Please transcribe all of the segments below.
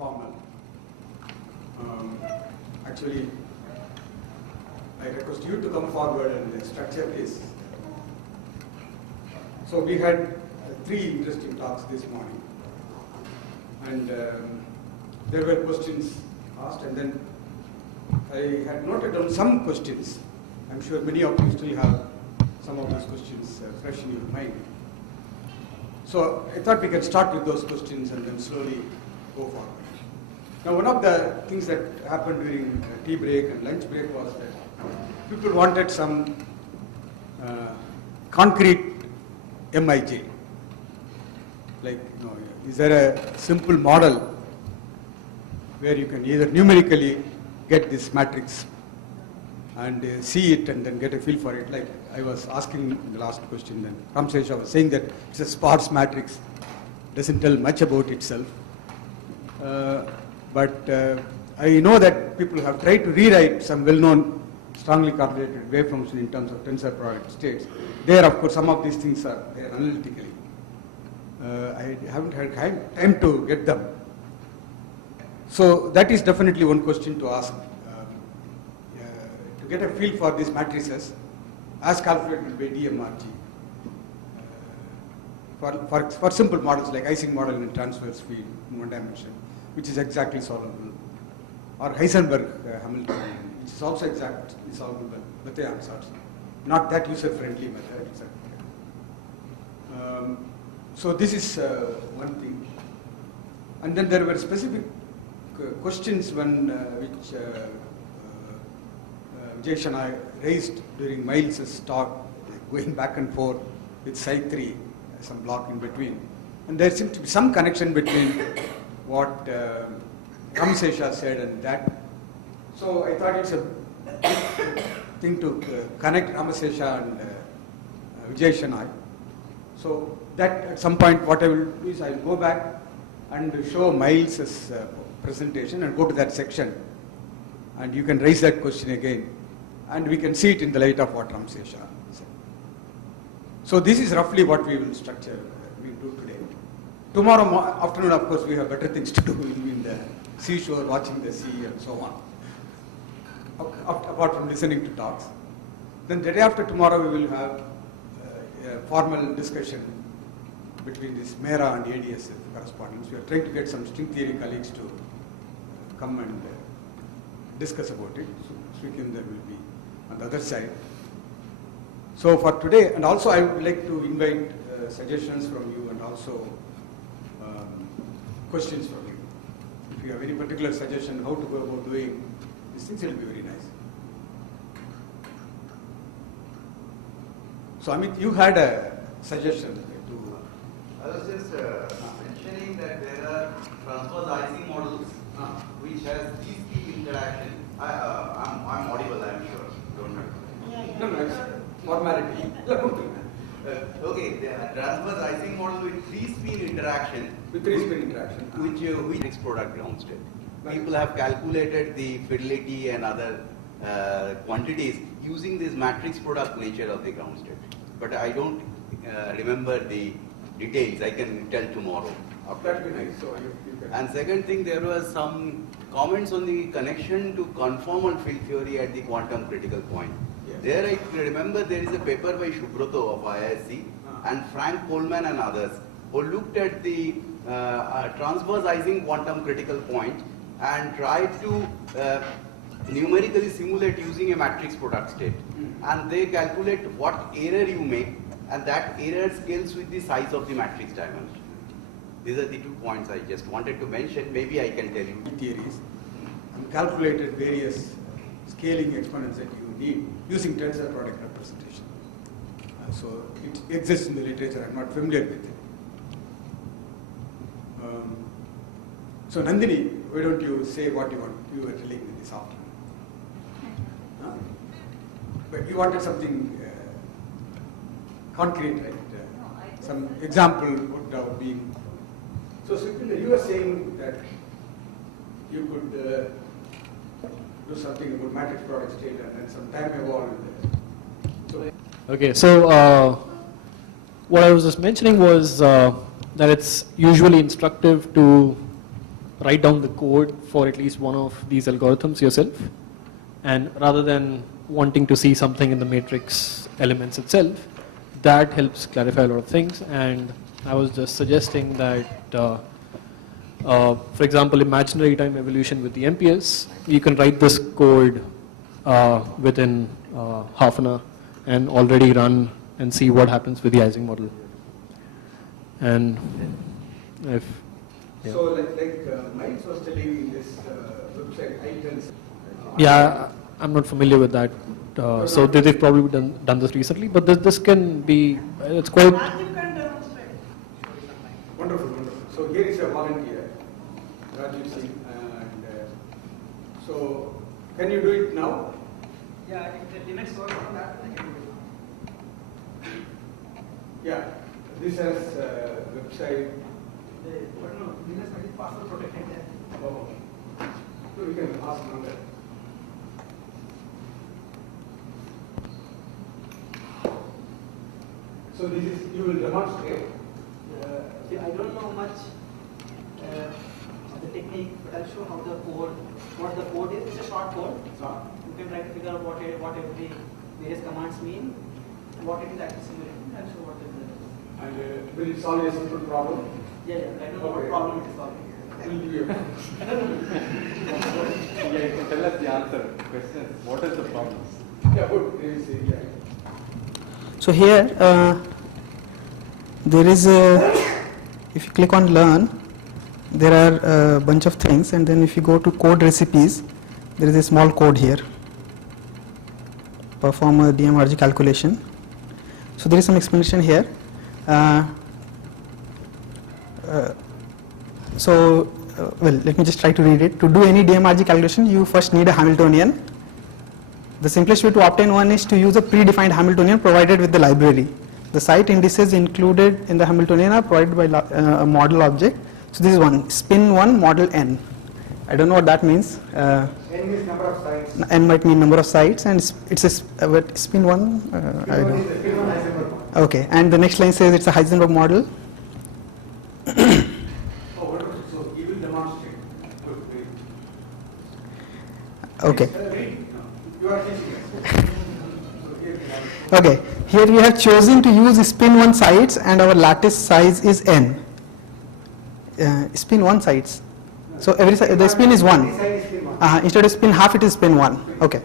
Conformal. Actually, I request you to come forward and structure this. So we had 3 interesting talks this morning, and there were questions asked, and then I had noted down some questions. I'm sure many of you still have some of those questions fresh in your mind. So I thought we could start with those questions and then slowly go forward. Now, one of the things that happened during tea break and lunch break was that people wanted some concrete MIJ. Like, is there a simple model where you can either numerically get this matrix and see it and then get a feel for it? Like I was asking in the last question, then Ramsesha was saying that it's a sparse matrix, doesn't tell much about itself. But I know that people have tried to rewrite some well-known strongly correlated wave function in terms of tensor product states. There, of course, some of these things are there analytically. I haven't had time to get them. So that is definitely one question to ask. To get a feel for these matrices as calculated by DMRG. For simple models like Ising model in transverse field in one dimension, which is exactly solvable, or Heisenberg Hamilton, which is also exactly solvable with the answers. Not that user-friendly method. So this is one thing. And then there were specific questions which Vijay and I raised during Miles' talk, going back and forth with Psi 3, some block in between. And there seems to be some connection between what Ramsesha said and that. So I thought it's a good thing to connect Ramsesha and Vijay and I. So that at some point what I will do is I will go back and show Miles' presentation and go to that section. And you can raise that question again. And we can see it in the light of what Ramsesha said. So this is roughly what we will structure, we do today. Tomorrow afternoon, of course, we have better things to do. We'll be in the seashore, watching the sea and so on, apart from listening to talks. Then the day after tomorrow, we will have a formal discussion between this MERA and ADSF correspondents. We are trying to get some string theory colleagues to come and discuss about it. So Srikinder will be on the other side. So for today, and also I would like to invite suggestions from you and also questions from you. If you have any particular suggestion how to go about doing these things, it will be very nice. So Amit, you had a suggestion to... I was just mentioning that there are transverse Ising models which has these key interaction. I'm audible, I'm sure. Don't hurt. No, it's formality. Okay, the transverse Ising model with three-spin interaction. With three-spin interaction. Which matrix product ground state. People have calculated the fidelity and other quantities using this matrix product nature of the ground state. But I don't remember the details. I can tell tomorrow. That would be nice. So you can... And second thing, there was some comments on the connection to conformal field theory at the quantum critical point. Yes. There I remember there is a paper by Shubroto of IISc and Frank Coleman and others who looked at the transverse Ising quantum critical point and tried to numerically simulate using a matrix product state. And they calculate what error you make, and that error scales with the size of the matrix dimension. These are the 2 points I just wanted to mention. Maybe I can tell you. Theories and calculated various scaling exponents that you need using tensor product representation. So it exists in the literature. I'm not familiar with it. So Nandini, why don't you say what you want? You were telling me this afternoon. But you wanted something concrete, right? Some example would be. So Srikinder, you were saying that you could do something about matrix product state and then some time evolved. So, okay, so what I was just mentioning was that it's usually instructive to write down the code for at least one of these algorithms yourself, and rather than wanting to see something in the matrix elements itself, that helps clarify a lot of things. And I was just suggesting that, for example, imaginary time evolution with the MPS, you can write this code within half an hour and already run and see what happens with the Heisenberg model. And if yeah. So like Miles was telling in this website, items. Yeah, I'm not familiar with that. So they've probably done this recently, but this can be, it's quite. Wonderful, wonderful. So here is a volunteer, Rajiv Singh, and so can you do it now? Yeah, I think the next work on that I can do. Yeah, this has website. No, Linux might be password protected there. Oh, so we can ask another. So this is, you will demonstrate. See, I don't know much of the technique, but I'll show how the code, what the code is. It's a short code. You can try to figure out what every various commands mean, and what it is actually simulating. I'll show what the result is. And will it solve a simple problem? Yeah, I don't know what problem it is solving. Will give you. Yeah, you can tell us the answer. Question: what is the problem? Yeah, good. There is a, yeah. So here there is a, if you click on learn, there are a bunch of things, and then if you go to code recipes, there is a small code here, perform a DMRG calculation. So there is some explanation here. Well, let me just try to read it. To do any DMRG calculation, you first need a Hamiltonian. The simplest way to obtain one is to use a predefined Hamiltonian provided with the library. The site indices included in the Hamiltonian are provided by a model object. So this is one, spin 1 model n. I don't know what that means. N is number of sites. N might mean number of sites, and it's a spin 1. I don't know. Spin 1 Heisenberg model. Okay, and the next line says it's a Heisenberg model. Oh, wonderful. So he will demonstrate. Good, great. Okay. Read. You are teaching us. So here we have. Okay, here we have chosen to use spin 1 sites, and our lattice size is n. Spin 1 sites. So every the spin is 1. Instead of spin half, it is spin 1. Okay.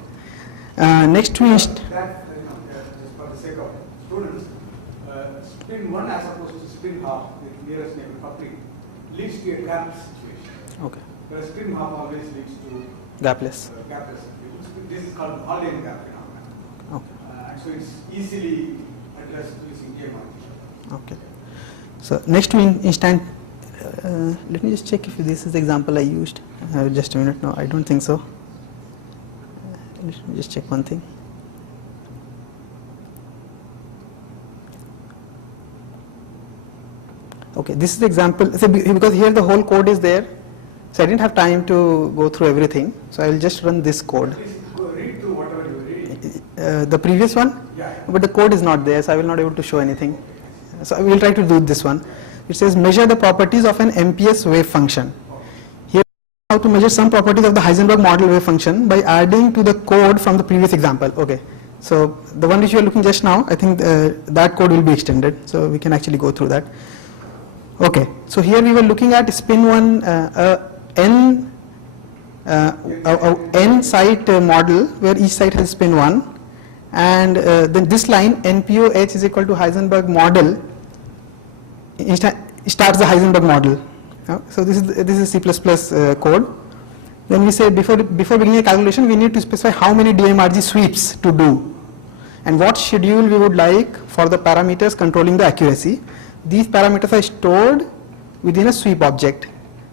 Next we That, just for the sake of students, spin 1 as opposed to spin half, the nearest neighbor public, leads to a gap situation. okay. Whereas spin half always leads to Gapless. gapless. This is called Holian gap phenomenon. Okay. And so it's easily addressed using DMRG. Okay. So next we let me just check if this is the example I used. Just a minute. No, I don't think so. Let me just check one thing. Okay, this is the example. So because here the whole code is there, so I didn't have time to go through everything. So I will just run this code. Please go read through whatever you read. The previous one, Yeah. but the code is not there, so I will not able to show anything. So we will try to do this one. It says measure the properties of an MPS wave function. Here, how to measure some properties of the Heisenberg model wave function by adding to the code from the previous example. Okay, so the one which you are looking just now, I think that code will be extended, so we can actually go through that. Okay, so here we were looking at spin 1 n site model where each site has spin 1, and then this line NPOH is equal to Heisenberg model starts the Heisenberg model. So this is C++ code. Then we say before beginning a calculation, we need to specify how many DMRG sweeps to do and what schedule we would like for the parameters controlling the accuracy. These parameters are stored within a sweep object.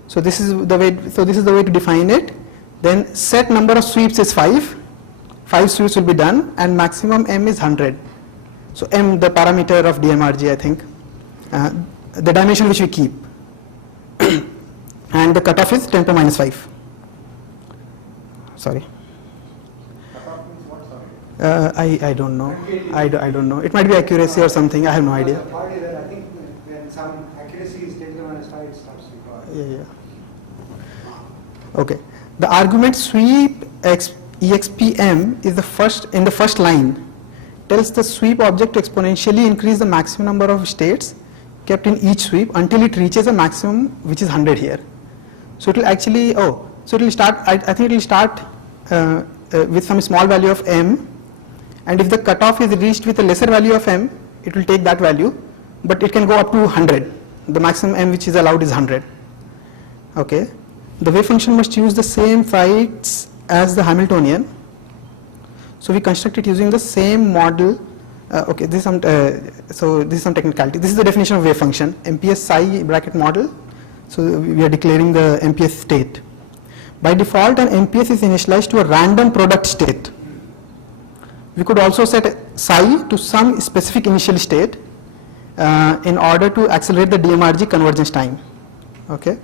So this is the way. So this is the way to define it. Then set number of sweeps is 5. 5 sweeps will be done, and maximum m is 100. So m, the parameter of DMRG, I think, the dimension which we keep, and the cutoff is 10 to minus 5. Sorry. I don't know. I don't know. It might be accuracy or something. I have no idea. I think when some accuracy is 10 to minus 5, it stops. Yeah. Okay. The argument sweep expm is the first in the first line tells the sweep object to exponentially increase the maximum number of states kept in each sweep until it reaches a maximum which is 100 here. So it will actually so it will start. I think it will start with some small value of m, and if the cutoff is reached with a lesser value of m, it will take that value, but it can go up to 100. The maximum m which is allowed is 100. Okay. The wave function must use the same sites as the Hamiltonian. So we construct it using the same model. Okay, this is some so this is some technicality. This is the definition of wave function, MPS psi bracket model. So we are declaring the MPS state. By default, an MPS is initialized to a random product state. We could also set psi to some specific initial state in order to accelerate the DMRG convergence time. Okay.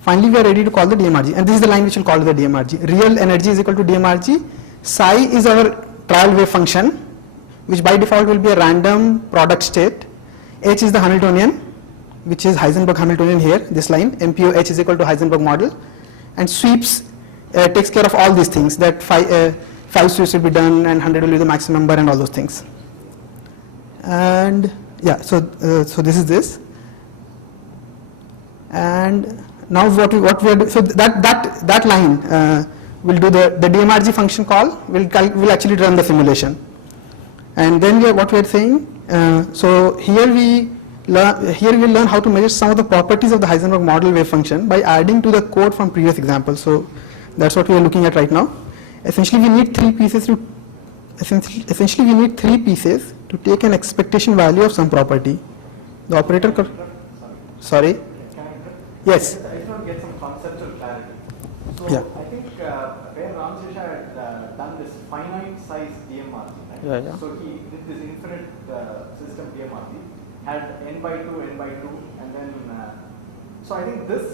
Finally, we are ready to call the DMRG, and this is the line which will call the DMRG. Real energy is equal to DMRG. Psi is our trial wave function, which by default will be a random product state. H is the Hamiltonian, which is Heisenberg Hamiltonian here, this line, MPO H is equal to Heisenberg model, and sweeps takes care of all these things, that 5 sweeps will be done and 100 will be the maximum number and all those things. And yeah, so this is this. And now what we are doing, so that line will do the DMRG function call, will actually run the simulation. And then what we are saying, so here we learn how to measure some of the properties of the Heisenberg model wave function by adding to the code from previous examples. So that's what we are looking at right now. Essentially we need three pieces to take an expectation value of some property. The operator sorry. Yes. I just want to get some conceptual clarity. So yeah. I think where Ramsesha had done this finite size DMRG, right? Yeah. So he did this infinite system DMRG, had n by 2, and then so I think this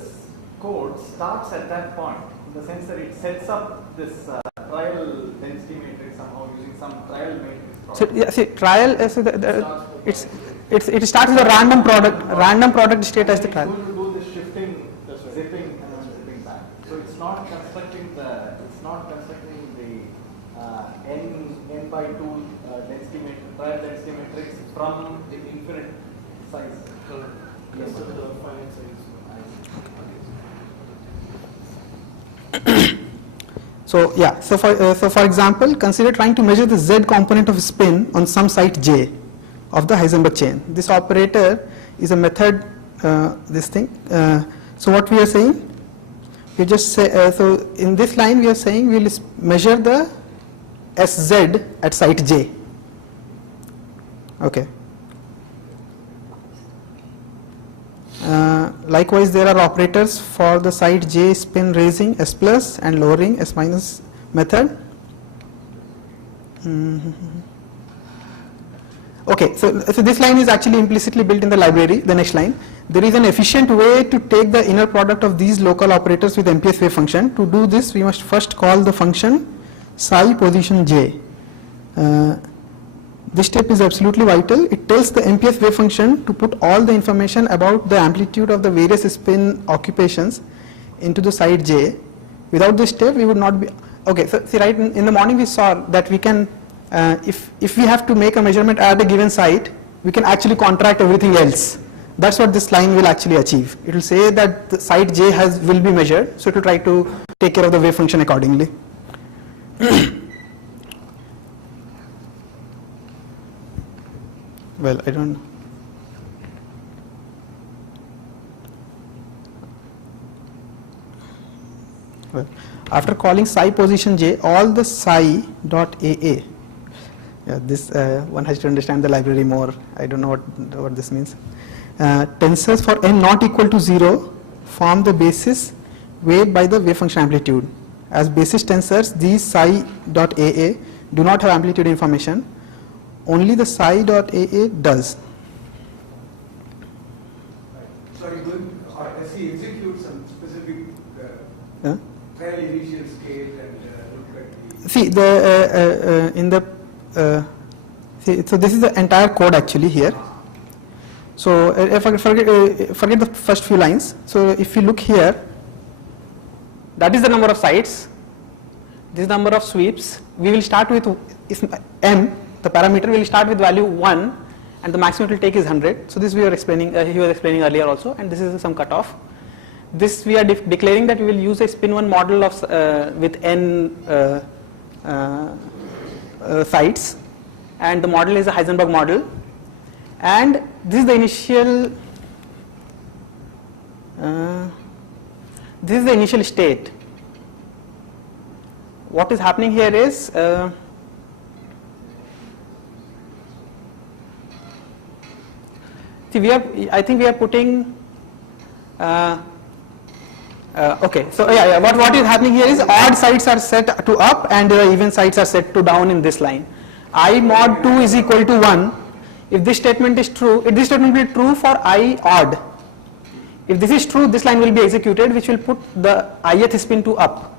code starts at that point in the sense that it sets up this trial density matrix somehow using some trial matrix. So yeah, see, trial is it starts with a random product state as the trial. Zipping and unzipping back. So it's not constructing the n by 2 density matrix, trial density matrix from the infinite size. Yes, to the finite size. So yeah, so for example, consider trying to measure the z component of spin on some site j of the Heisenberg chain. This operator is a method. This thing. So what we are saying, we just say, so in this line we are saying we will measure the Sz at site j. Okay. Likewise, there are operators for the site j spin raising S plus and lowering S minus method. Okay, so this line is actually implicitly built in the library, the next line. There is an efficient way to take the inner product of these local operators with MPS wave function. To do this, we must first call the function psi position j. This step is absolutely vital. It tells the MPS wave function to put all the information about the amplitude of the various spin occupations into the site j. Without this step, we would not be... Okay, so see, right in the morning we saw that we can, if we have to make a measurement at a given site, we can actually contract everything else. That's what this line will actually achieve. It will say that the site j will be measured, so it will try to take care of the wave function accordingly. Well, I don't know. Well, after calling psi position j, all the psi dot AA. Yeah, this one has to understand the library more. I don't know what this means. Tensors for n not equal to 0 form the basis weighed by the wave function amplitude. As basis tensors, these psi dot AA do not have amplitude information. Only the psi dot AA does. Sorry, as he executes some specific trial initial state and look at the... See, so this is the entire code actually here. So if I forget the first few lines. So if you look here, that is the number of sites, this number of sweeps. We will start with, if m, the parameter will start with value 1 and the maximum it will take is 100. So this we were explaining, he was explaining earlier also, and this is some cutoff. This we are declaring that we will use a spin 1 model of with n sites, and the model is a Heisenberg model, and this is the initial state. What is happening here is see, I think we are putting okay, so what is happening here is odd sites are set to up and even sites are set to down in this line. I mod 2 is equal to 1. If this statement is true, if this statement will be true for I odd. If this is true, this line will be executed, which will put the ith spin to up.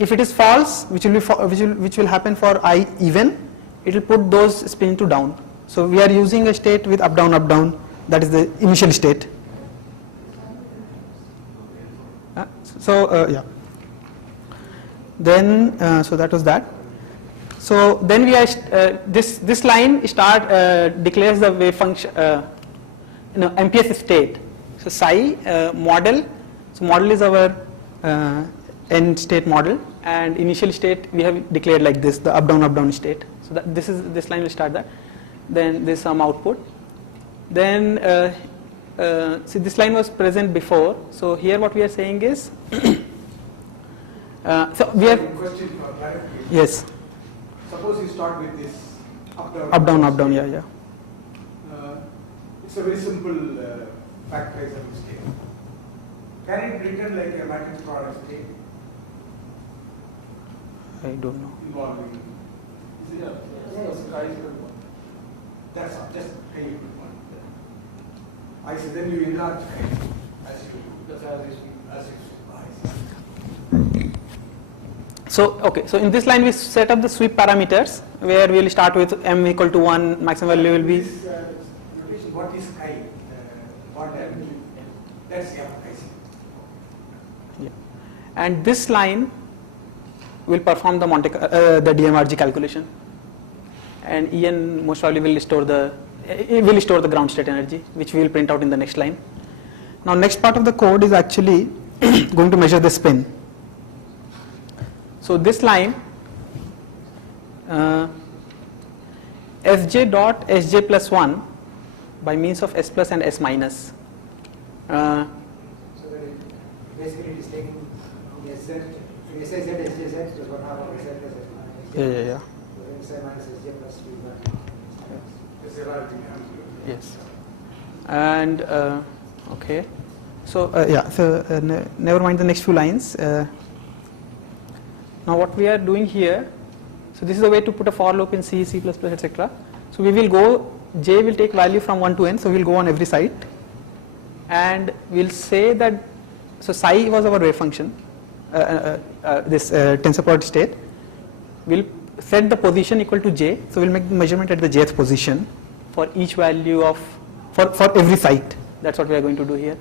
If it is false, which will happen for I even, it will put those spin to down. So we are using a state with up down, that is the initial state. Yeah. Then so that was that. So then we are this line declares the wave function, MPS state. So psi model. So model is our end state model, and initial state we have declared like this, the up down state. So that this line will start that. Then there's some output. Then see, this line was present before. So here what we are saying is so we have question for clarification. Yes. Suppose you start with this up down, yeah. It's a very simple factorizable state. Can it return like a matrix product state I don't know. involving? That's all, just kind of one. I see, then you enlarge as you So okay, so in this line we set up the sweep parameters where we will start with m equal to 1, maximum value will be. This notation, what is chi? What that's I see. Yeah. And this line will perform the the DMRG calculation, and En most probably will store the ground state energy, which we will print out in the next line. Now next part of the code is actually going to measure the spin. So this line Sj dot Sj plus 1 by means of S plus and S minus. So basically it is taking SZ, SIZ, SJZ plus 1 half of SZ plus S minus. Yeah. So SI minus SJ plus 3 Yes. And okay. So never mind the next few lines. Now what we are doing here, so this is a way to put a for loop in C, C++, etc. So we will go, J will take value from 1 to n, so we will go on every site, and we will say that, so psi was our wave function, this tensor product state. We will set the position equal to J, so we will make the measurement at the jth position for each value of, for every site. That's what we are going to do here.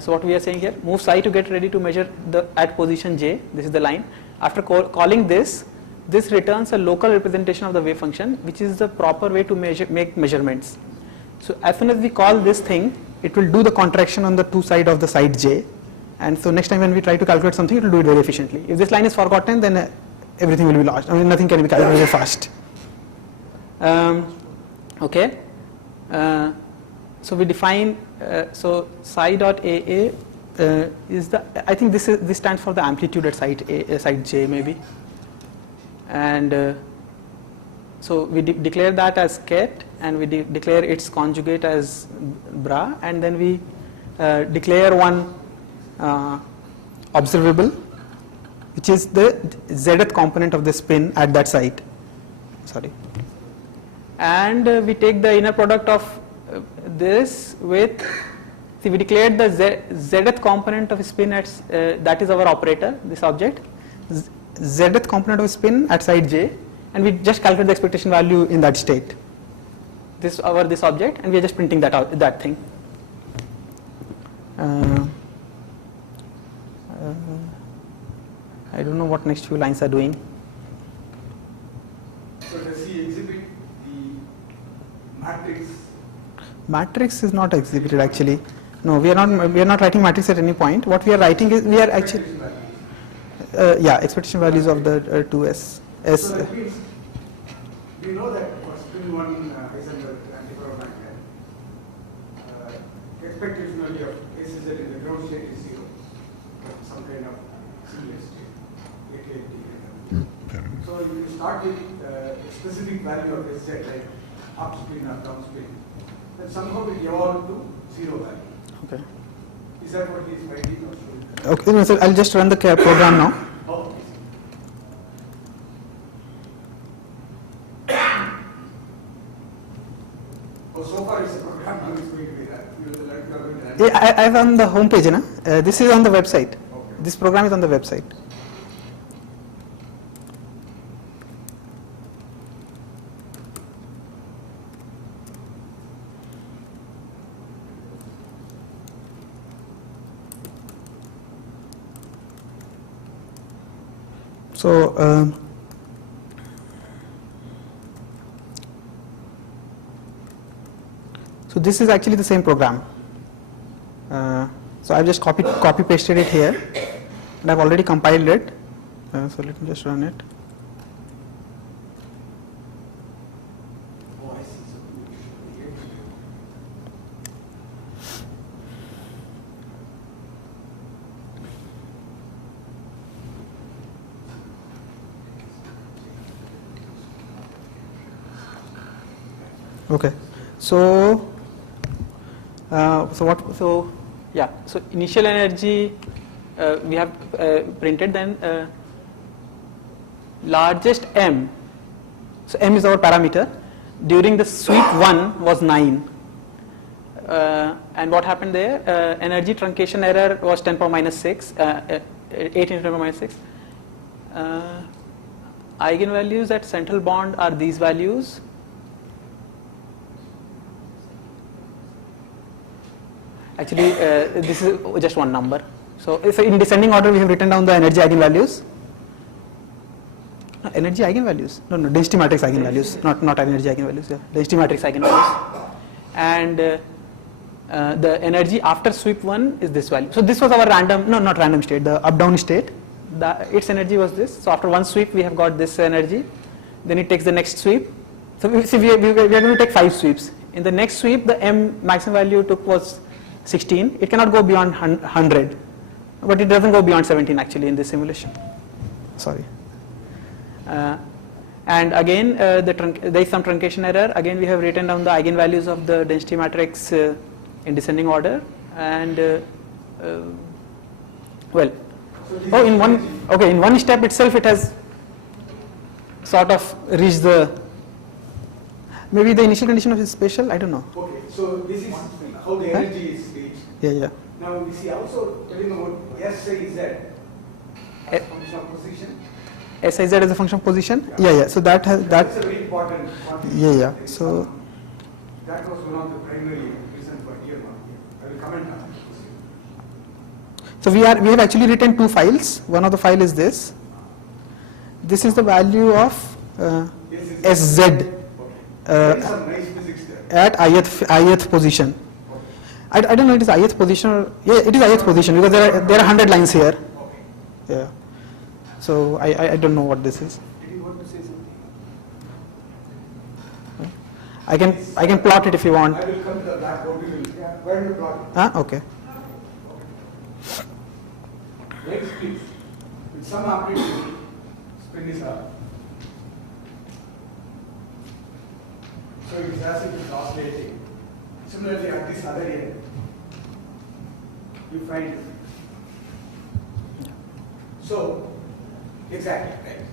So what we are saying here, move psi to get ready to measure at position J, this is the line. After calling this returns a local representation of the wave function, which is the proper way to make measurements. So as soon as we call this thing, it will do the contraction on the two sides of the site J, and so next time when we try to calculate something, it will do it very efficiently. If this line is forgotten, then everything will be lost. I mean, nothing can be calculated fast. Okay. So we define so psi dot AA is the, I think this stands for the amplitude at site J maybe, and so we declare that as ket, and we declare its conjugate as bra, and then we declare one observable, which is the zth component of the spin at that site. Sorry, and we take the inner product of this with, see, we declared the zth component of spin at that is our operator, this object, zth component of spin at site J, and we just calculate the expectation value in that state. This object, and we are just printing that out, that thing. I don't know what next few lines are doing. So does he exhibit the matrix? Matrix is not exhibited actually. No, we are not writing matrix at any point. What we are writing is we are actually yeah, expectation values of the 2s. So that means we know that for spin 1 Heisenberg antiferromagnet, expectation value of SZ in the ground state is 0, but some kind of singlet state, AKT. So you start with a specific value of SZ, like up spin or down spin, then somehow it evolves to 0 value. Okay. Is that what he is writing or showing? Okay, no, so I'll just run the program now. Oh, so far it's a program, how is going to be that? You will like to have it. Yeah, I have on the home page, na? This is on the website. Okay. This program is on the website. So so this is actually the same program. So I've just copy pasted it here, and I've already compiled it. So let me just run it. Oh, I see. Okay. So so initial energy we have printed, then largest m, so m is our parameter, during the sweep 1 was 9, and what happened there, energy truncation error was 10 power minus 6, 18 10 power minus 6. Eigenvalues at central bond are these values. Actually, this is just one number. So in descending order, we have written down the energy eigenvalues. No, energy eigenvalues. No, density matrix eigenvalues. Not energy eigenvalues. Yeah, density matrix eigenvalues. And the energy after sweep 1 is this value. So this was our random, no, not random state, the up-down state. Its energy was this. So after one sweep, we have got this energy. Then it takes the next sweep. So we are going to take 5 sweeps. In the next sweep, the m maximum value took was 16. It cannot go beyond 100, but it doesn't go beyond 17 actually in this simulation. Sorry. And again, there is some truncation error. Again, we have written down the eigenvalues of the density matrix in descending order. And in one step itself, it has sort of reached the. Maybe the initial condition of is special. I don't know. Okay, so this is how the energy is reached. Yeah. Now we see also telling about SIZ as a function of position. SIZ as a function of position. Yeah. So that's a very important. Yeah. So that was one of the primary reasons for DMR. I will comment on it. So we have actually written 2 files. One of the file is this. This is the value of SZ. There is some nice physics there. At ith position. I don't know it is ith position or, yeah, it is ith position because there are 100 lines here. Yeah. So I don't know what this is. Did you want to say something? I can plot it if you want. I will come to the blackboard. Where do you plot it? Okay. Next, please. With some amplitude, spin is up. So it is as if it is oscillating. Similarly, at this other end, you find. So, exactly, right.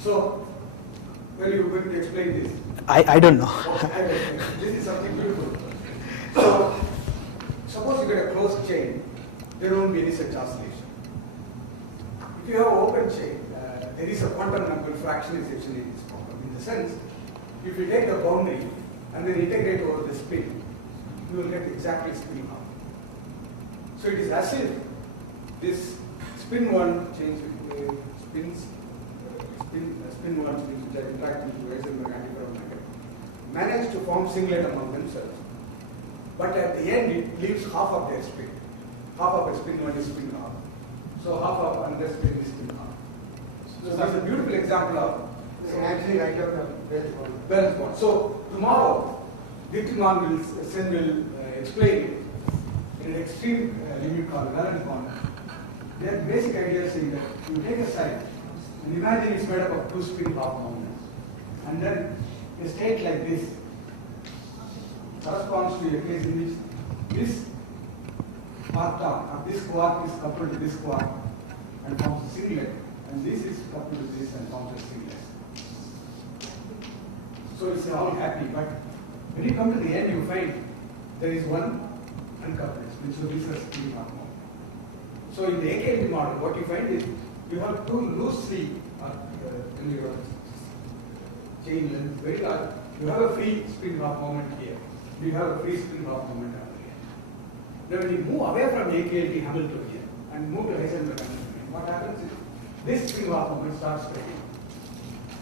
So, where are you going to explain this? I don't know. This is something beautiful. So, suppose you get a closed chain, there won't be any such oscillation. If you have an open chain, there is a quantum number fractionization in this problem. In the sense, if you take the boundary and then integrate over the spin, you will get exactly spin half. So it is as if this spin 1 chains, spin 1 spins which are interacting with Heisenberg antiferromagnet manage to form singlet among themselves. But at the end, it leaves half of their spin. Half of a spin 1 is spin half. So half of another spin is spin half. So that's a beautiful example of You can actually write out the Wells bond. Wells bond. So tomorrow, Ditman will explain it in an extreme limit called valence bond. Their basic idea is saying that you take a side and imagine it's made up of two spin half moments, and then a state like this corresponds to a case in which this quark or this quark is coupled to this quark and forms a singlet, and this is coupled to this and forms a singlet. So it's all happy, but when you come to the end, you find there is one uncoupled spin, so this is spin half moment. So in the AKT model, what you find is you have two loosely chain length very large. You have a free spin half moment here. You have a free spin half moment over here. Then when you move away from AKT Hamilton here and move to Heisenberg Hamilton, what happens is this spin half moment starts spreading,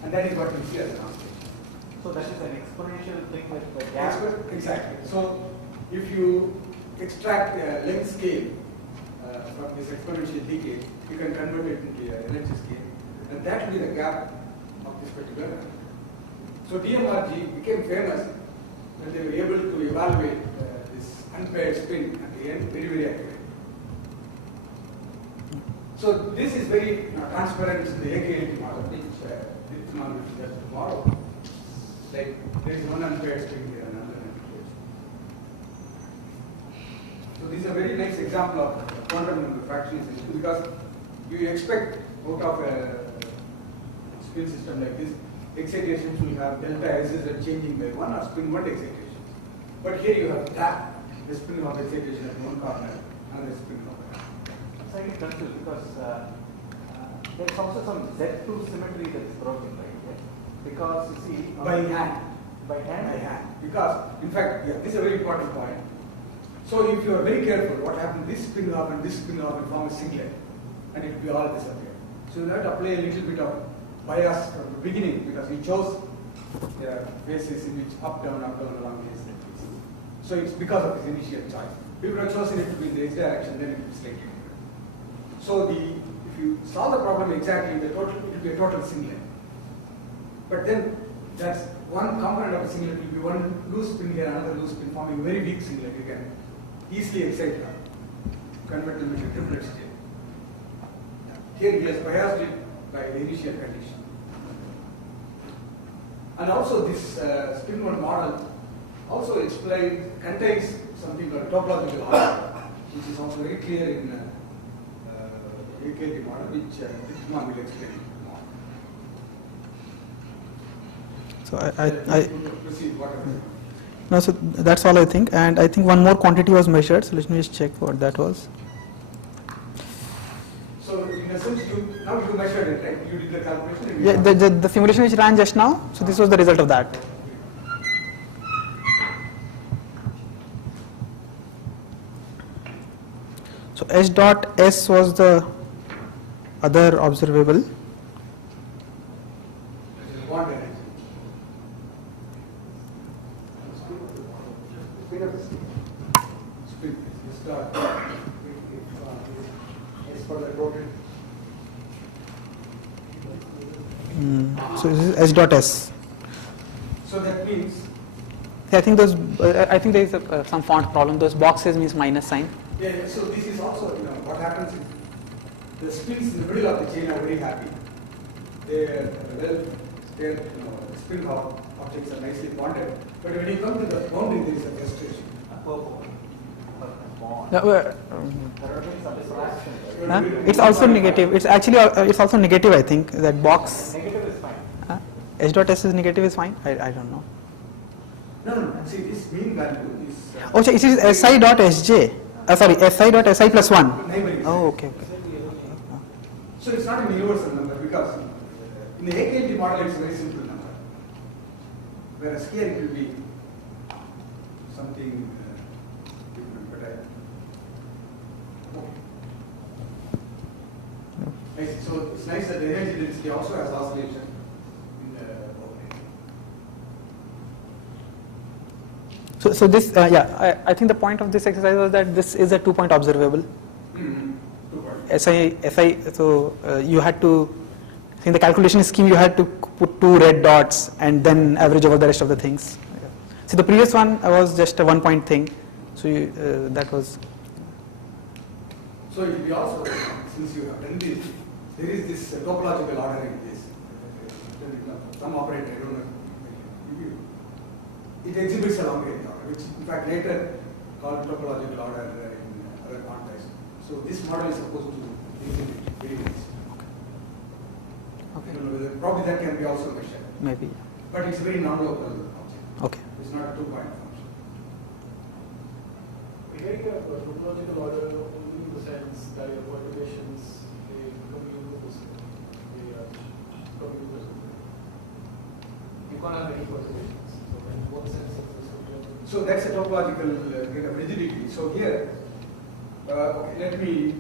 and that is what you see as an oscillation. So that is an exponential thing with the gap. Exactly. So if you extract a length scale from this exponential decay, you can convert it into an energy scale, and that will be the gap of this particular number. So DMRG became famous when they were able to evaluate this unpaired spin at the end very, very accurately. So this is very transparent in the AKLT model, which this model will just tomorrow. Like there is one unpaired spin here and another unpaired spin. So this is a very nice example of quantum number fractionization, because you expect out of a spin system like this, excitations will have delta S is changing by one or spin 1 excitations. But here you have that, the spin of excitation at one corner and the spin of the other. So I get confused because there's also some Z2 symmetry that is broken, right? Because you see, By hand. By hand? By hand. Because, in fact, this is a very important point. So if you are very careful, what happens, this spin off and this spin off will form a singlet, and it will be all disappear. So you have to apply a little bit of bias from the beginning, because we chose basis in which up, down, along this. So it's because of his initial choice. People have chosen it to be in the x direction, then it will be slightly different. So if you solve the problem exactly, it will be a total singlet. But then that's one component of a singlet will be one loose spin here, another loose spin forming a very weak singlet. You can easily excite that, convert them into triplet state. Here he has biased it by the initial condition. And also this spin 1 model also contains something called topological order, which is also very clear in AKT model, which Ditman will explain. So no, so that's all I think, and I think one more quantity was measured. So let me just check what that was. So in a sense, now you measured it, right? You did the calculation. Yeah, the simulation which ran just now. So this was the result of that. So H dot S was the other observable. Bond energy. Spin. It's for the total. So this is H dot S. So that means, I think I think there is some font problem. Those boxes means minus sign. yeah, so this is also, what happens is the spins in the middle of the chain are very happy. Their spin objects are nicely bonded. But when you come to the boundary, there is a frustration. It's also negative. It's actually it's also negative. I think that box. Negative is fine. H dot S is negative is fine. I don't know. No. See, this mean value is. Oh, so it is Si dot Sj. Sorry, Si dot Si plus 1. Neighboring. Oh, okay. So it's not a universal number, because in the AKT model it's a very simple number. Whereas here it will be something different. But I see. So it's nice that the energy density also has oscillation in the operator. So this, I think the point of this exercise was that this is a 2-point observable. Mm-hmm. 2 points. SI, so you had to, in the calculation scheme, you had to put 2 red dots and then average over the rest of the things. So the previous one was just a 1-point thing. So that was. So it will be also, since you have done this, there is this topological order in this. Some operator, I don't know. It exhibits a long range order, which in fact later called topological order in other contexts. So this model is supposed to exhibit very nice. Okay. I don't know whether, probably that can be also measured. Maybe. But it's a very non-local object. Okay. It's not a 2-point function. We take a topological order only in the sense that your perturbations they commute with the system. They commute with the system. You can't have any perturbations. So in what sense is the system? So that's a topological rigidity. So here, okay, let me,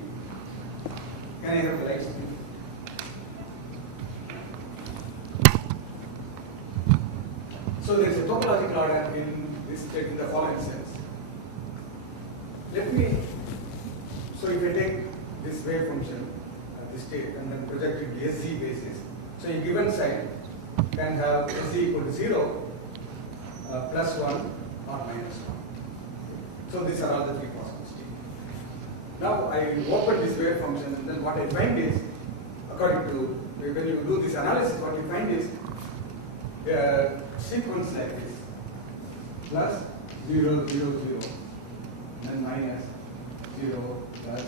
can I have the lights? So there is a topological order in this state in the following sense. Let me, so if I take this wave function, this state, and then project it to SZ basis, so a given side can have SZ equal to 0, plus 1 or minus 1. So these are all the 3 possible states. Now I open this wave function, and then what I find is, according to, when you do this analysis, what you find is a sequence like this, plus 0, 0, 0, and then minus 0, plus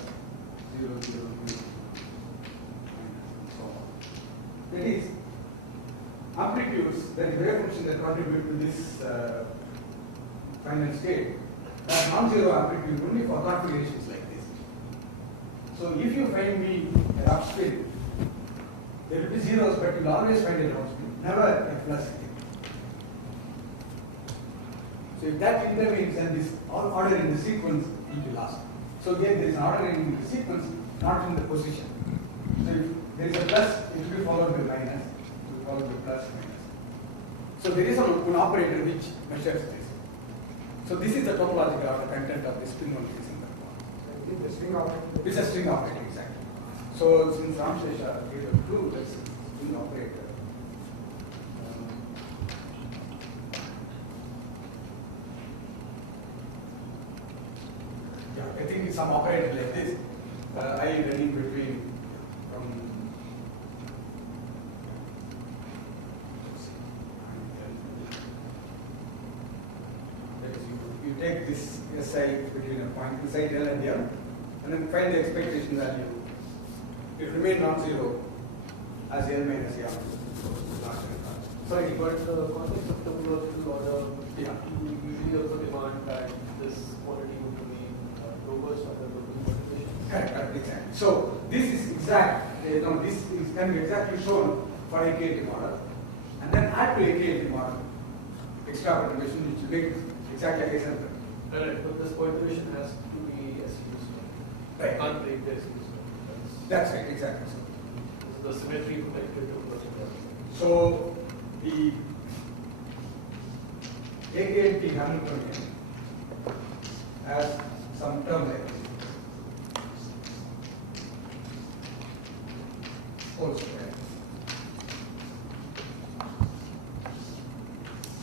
0, 0, 0, and so on. That is, amplitudes, that is wave function that contribute to this final state, are non-zero amplitude only for configurations like this. So if you find me an upspin, there will be zeros, but you will always find an upspin, never a plus. So if that intervenes, then this order in the sequence will be lost. So again, there is an order in the sequence, not in the position. So if there is a plus, it will be followed by minus, it will follow by plus minus. So there is an operator which measures this. So this is the topological order content of the string on Heisenberg model. The string operator. It's a string operator, exactly. So since Ramshesha gave a clue, that's a string operator. Yeah, I think it's some operator like this. I running between from that is you take this SI between a point beside L and M, and then find the expectation value. It remains non-zero as L minus M. Sorry, but the context of topological order, Yeah. you usually also demand that this quality would remain robust under the perturbations. Correct, exactly. So this is exact. This can be exactly shown for a KT model, and then add to a KT model extra perturbation which will make exactly like Heisenberg. Right, but this perturbation has to be SU stone. Right. Can't break the SU stone. That's right, exactly. So, This is the symmetry protected topological order. so the AKT Hamiltonian has some term like this. Whole square.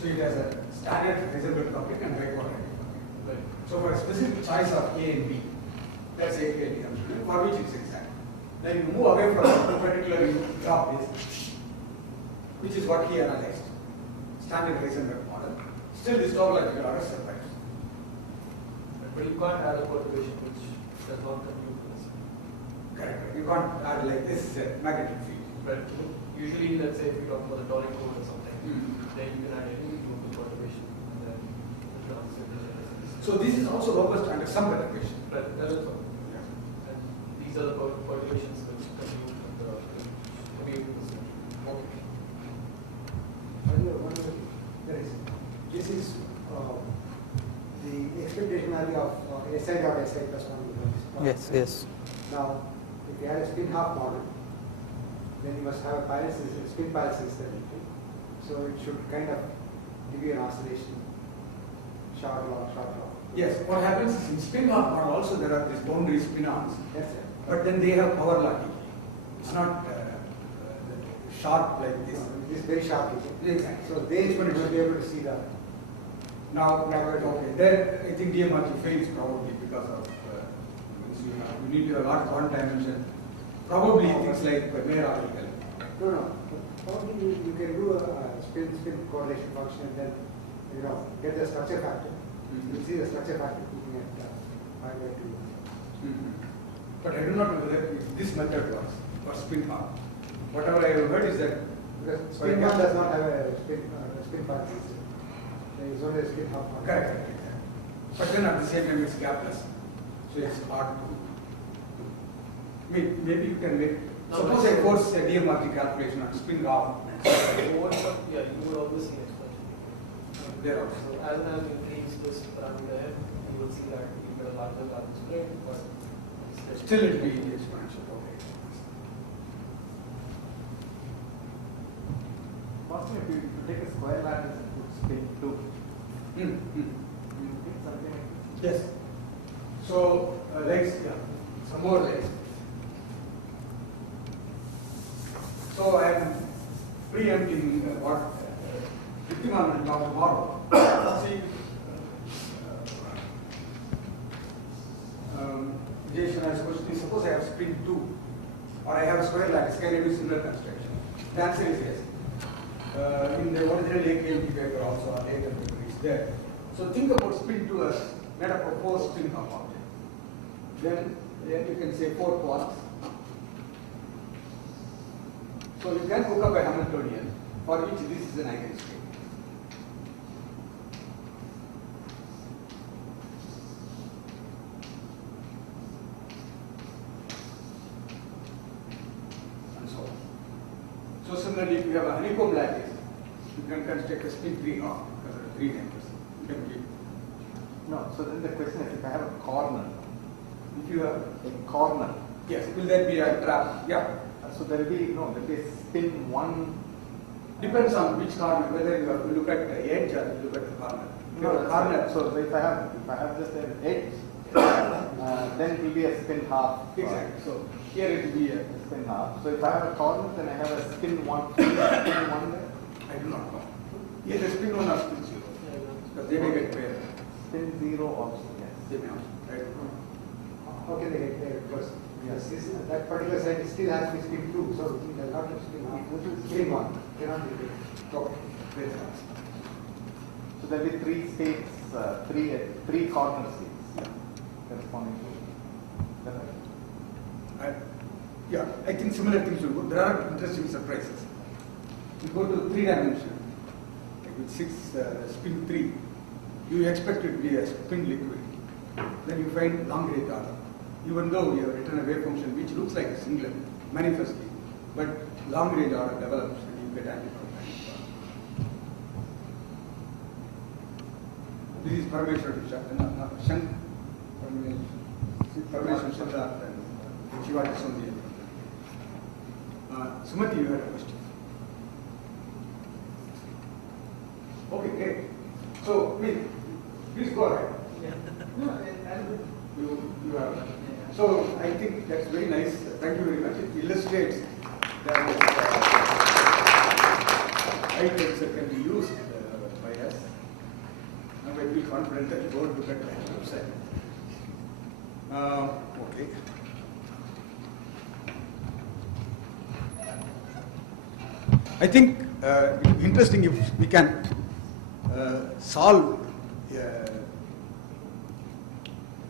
So it has a standard Heisenberg coupling and backward coupling. Right. So for a specific choice of A and B, that's AKT Hamiltonian, for which it's exact. Then you move away from a particular, you drop this, which is what he analyzed. Standard Heisenberg model. Still this topological order survives. But you can't add a perturbation which does not compute with this. Correct. You can't add like this magnetic field. But usually, let's say if we talk about the toric code or something, Mm. then you can add any local perturbation and then the transfer. So this is also robust under some perturbation. But that is all. And these are the perturbations which compute with the system. Okay. There is. This is the expectation value of SI dot SI plus 1 becomes. Yes, yes. Now, if you had a spin half model, then you must have a spin paralysis stability. So it should kind of give you an oscillation, short, long, short, long. Yes, what happens is in spin half model also there are these boundary spin-ons, That's it. but then they have power locking. It's not sharp like this. This is very sharp. Exactly. So they should be able to see that. Now, okay, there I think DMRG fails probably because of you need to have a lot of one dimension. Probably things like where are you? No. Probably you can do a spin correlation function and then get the structure factor. You see the structure factor peaking at 5/2. But I do not know whether this method works for spin half. Whatever I have heard is that Because spin half does not have a spin part system. There is only a spin half part. correct. But then at the same time it's gapless, so it's hard to. Maybe you can make. Suppose I force a DMRG calculation on spin half. You would always see expression. There also. So as you increase this parameter, you will see that you get a larger spread, but Still it will be exponential. Okay. Possibly if you take a square lattice and put spin 2, you think something like this? Yes. So legs, some more legs. So I am preempting what Vidyman will talk tomorrow. See, Jason has question, suppose I have spin 2 or I have a square lattice, can I do similar construction? The answer is yes. In the original AKLT paper also, or later paper is there. So think about spin 2 as made up of 4 spin half objects. Then you can say 4 quarks. So you can hook up a Hamiltonian for which this is an eigenstate. And so on. So similarly, if you have a honeycomb lattice, you can construct a spin 3 half because there are 3 members. You can give. No, so then the question is if I have a corner, If you have, a corner, yes, will there be a trap? Yeah. so there will be, no, there will be a spin 1. Depends on which corner, whether you have to look at the edge or you look at the corner. If you have a corner, So if I have just an edge, then it will be a spin half. exactly. So here it will be a, Spin half. So if I have a corner, then I have a spin 1. Spin 1 there. I do not know. Either spin 1 or spin 0. Because they may get paired. Spin 0 also, yes. They may also. I don't know. How can they get there? Because that particular site still has to be spin 2, so it does not have spin 1. Spin 1 cannot be there. Okay. Very fast. So there will be 3 states, 3 corner states corresponding to. Is that right? Yeah, I think similar things will go. There are interesting surprises. You go to 3 dimension, like with 6 spin 3, you expect it to be a spin liquid. Then you find long range order. Even though you have written a wave function which looks like a singlet, manifestly, but long range order develops and you get antipode. This is Parameshwar Shank Parameshwar Shank and Shivaji Sondhi. Sumati, you had a question. Okay, great. So, please go ahead. You are. So, I think that's very nice. Thank you very much. It illustrates that items that can be used by us. Now I feel confident that you go look at the website. Okay. I think interesting if we can solve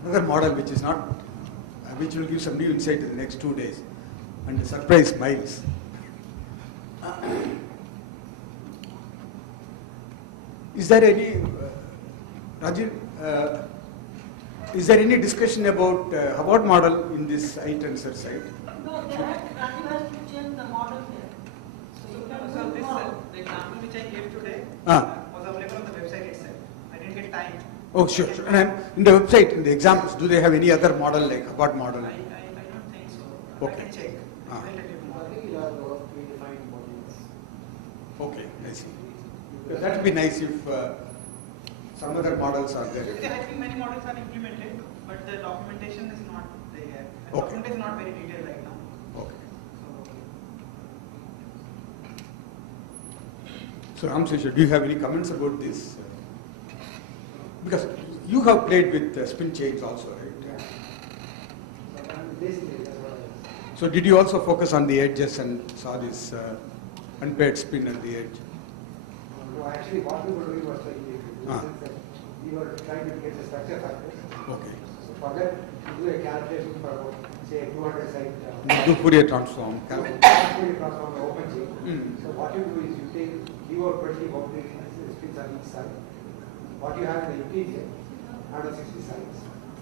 another model which is not, which will give some new insight in the next 2 days and surprise Miles. Is there any, Rajiv, is there any discussion about Hubbard model in this I-tensor site? No, Raju has to change the model here. So this, the example which I gave today Ah. was available on the website itself. I didn't get time. Oh, sure. And I'm, in the website, in the examples, do they have any other model like Hubbard model? I don't think so. Okay. I can check. Ah. relative I model. think you have a lot of predefined modules. Okay, I see. That would be nice if some other models are there. I think many models are implemented, but the documentation is not there. The Okay. documentation is not very detailed right now. Okay. So, So Ramsesha, do you have any comments about this? Because you have played with spin chains also, right? Yeah. So basically, that's what I was. So did you also focus on the edges and saw this unpaired spin at the edge? No, actually, what we were doing was like, Ah. we were trying to get the structure factors. Okay. So for that, we do a calculation for about, say, 200 site. Do Fourier transform. Fourier transform the open chain. Mm. So what you do is you leave out 20 boundary spins on each side. What you have in the interior, 160 sides.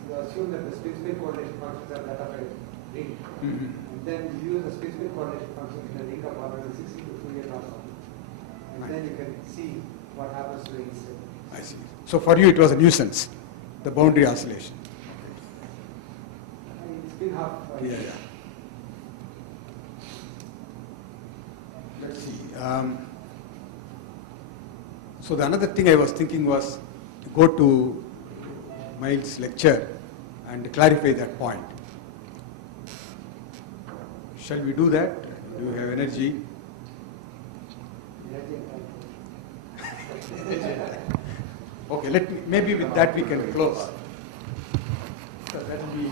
You assume that the spin coordination functions are that of a ring. Mhm. And then you use the spin coordination function in the ring of 160 to Fourier transform. And then you can see what happens to the each side. I see. So for you it was a nuisance, the boundary oscillation. It's been half. Yeah. Let's see. So the another thing I was thinking was to go to Miles' lecture and clarify that point. Shall we do that? Do you have energy? Okay, maybe with that we can close. So that will be.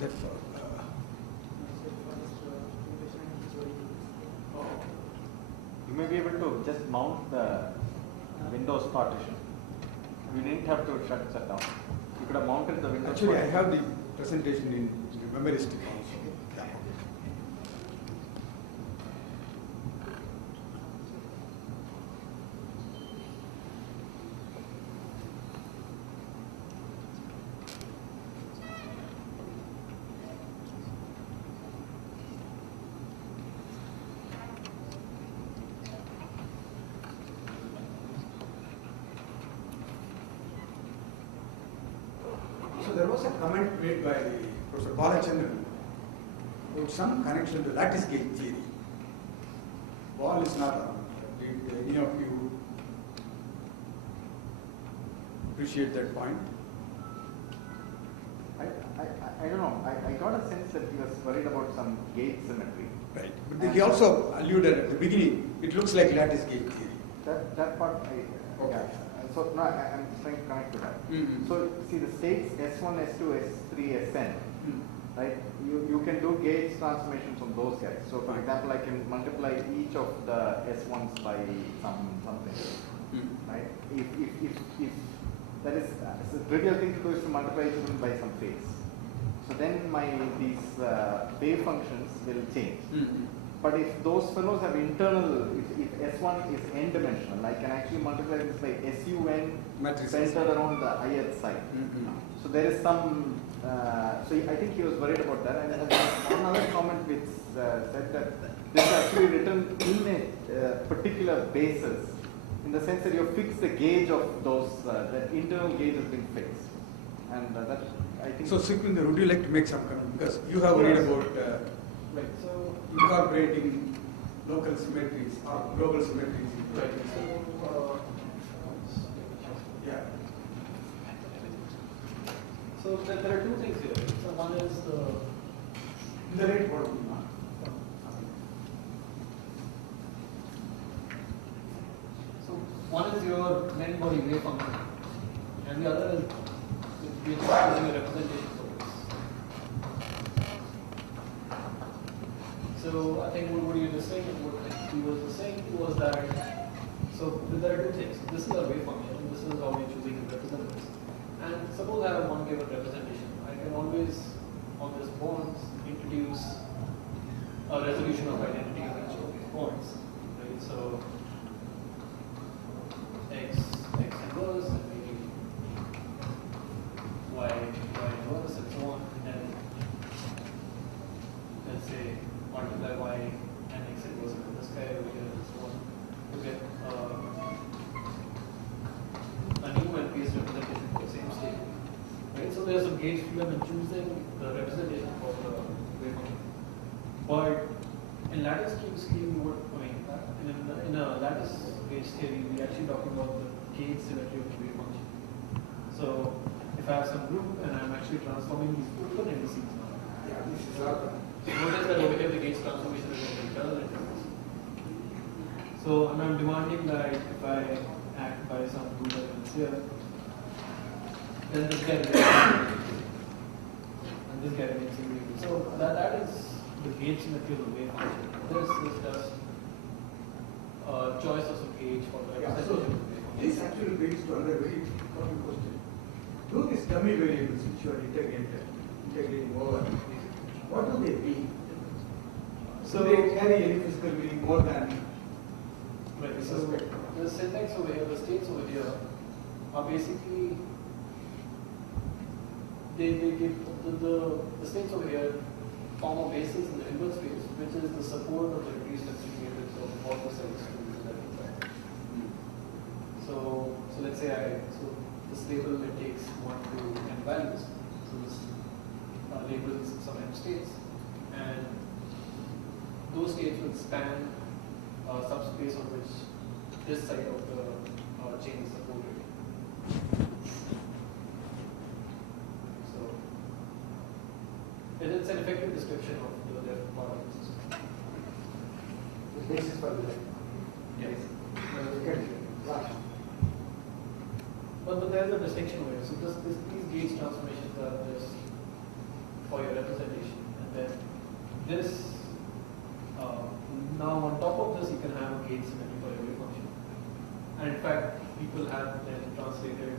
That's all. You may be able to just mount the Windows partition. You didn't have to shut down. You could have mounted the Windows Actually, I partition. have the presentation in the memory stick also. Yeah. So there was a comment made by Professor Balachandran about some connection to lattice gauge theory. Ball is not around. Did any of you appreciate that point? I don't know. I got a sense that he was worried about some gauge symmetry. Right. But he also alluded at the beginning, it looks like lattice gauge theory. That part, Okay. yeah. So no, I'm just trying to connect to that. Mhm. So see the states S1, S2, S3, Sn, Hmm. right? You can do gauge transformations on those guys. So for Right. example, I can multiply each of the S1s by something, Hmm. right? If that is a trivial thing to do is to multiply each of them by some phase. So then these wave functions will change. Hmm. But if those fellows have internal, if S1 is n-dimensional, I can actually multiply this by SUN Matrices. centered around the ith side. Mhm. So there is some, so I think he was worried about that. And there was another comment which said that this is actually written in a particular basis, in the sense that you fix the gauge of those, the internal gauge has been fixed. And that, I think. So Sikwinder, would you like to make some comment? Because you have worried about Right. So, incorporating local symmetries or global symmetries. right. So, Yeah. so there are two things here. So one is the In the rate what? So one is your many body wave function, and the other is we're using a representation for this. So I think what you were just saying, what he was just saying was that, so there are two things. This is a wave function, and this is how we're choosing to represent this. And suppose I have one given representation. I can always, on this bonds, introduce a resolution of identity of each of these points. Right? So x inverse, and maybe y inverse, and so on. And let's say multiply y and x inverse into this guy over here, and so on, to get a new MPS there's some gauge freedom in choosing the representation for the wave function. But in lattice scheme, in a lattice gauge theory, we actually talking about the gauge symmetry of the wave function. So if I have some group and I'm actually transforming these open indices now. Yeah, this is our. So notice that over here the gauge transformation is an internal interface. So I'm demanding that if I act by some rule elements here, then this guy remains and this guy remains invariable. So that is the gauge symmetry of the wave function. This is just a choice of some gauge for the representation of the wave function. This actually brings to another very important question. Do these dummy variables which you are integrating over, what do they mean? So they carry any physical meaning more than right. So the syntax over here, the states over here are basically they give the states over here form a basis in the inverse space, which is the support of the reduced density matrix of all the cells to that inside. So let's say this label it takes 1 to n values. So this labels some m states, and those states will span a subspace on which this side of the chain is supported. So it's an effective description of the left part of the system. The basis for the Yes. last. But there's a distinction here. So these gauge transformations are just for your representation, and then this. Now on top of this, you can have a gauge symmetry for every function. And in fact, people have then translated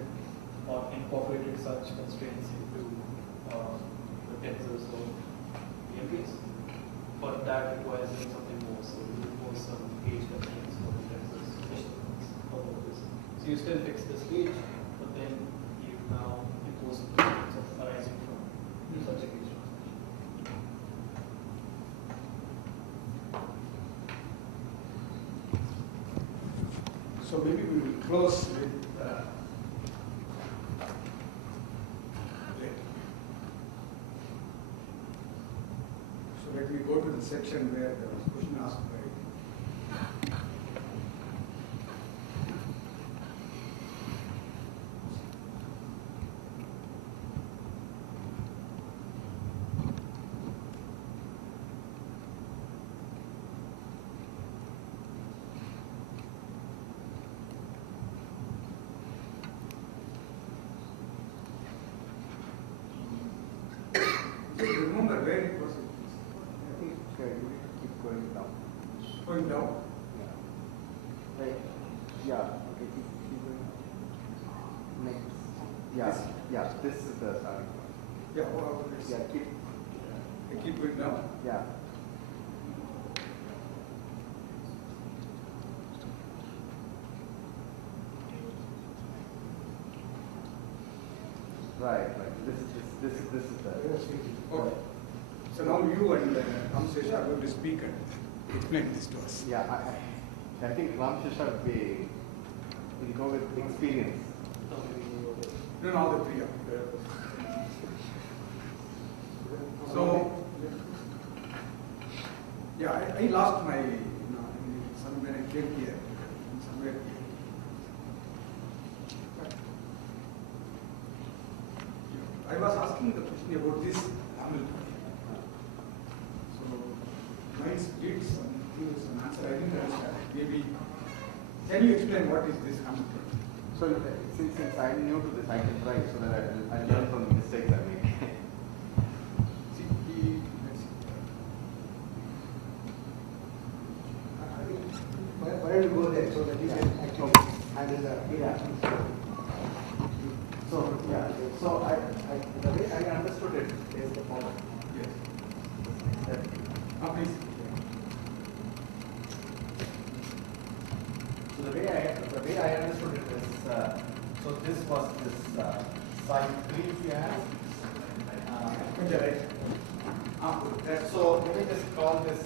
or incorporated such constraints into the tensors or the MPs. But that requires something more. So you impose some gauge constraints for the tensors on top of this. So you still fix this gauge, but then you now impose some constraints arising from such a gauge. So maybe we will close with so let me go to the section where there was a question asked by remember where it was. I think you need to keep going down. Going down. Right. Yeah. Okay. Keep going. Next. Yeah. Yeah. This is the starting point. Yeah, well, Yeah. keep going down. Yeah. Right. This is the. Okay. So now you and Ramsesha are going to speak and explain this to us. Yeah. I think Ramsesha will go with experience. No, all the three of you. So, yeah, I lost my, somewhere I came here, somewhere here. I was asking the question about this Hamilton. So, mine did some answer. I didn't understand. Maybe, can you explain what is this Hamilton? So since I'm new to this, I can try so that I learn from the mistakes I make. See, Why don't you go there so that you can actually handle the So the way I understood it is the following. yes. That Please. So the way I understood it is, so this was this side 3 we have. So let me just call this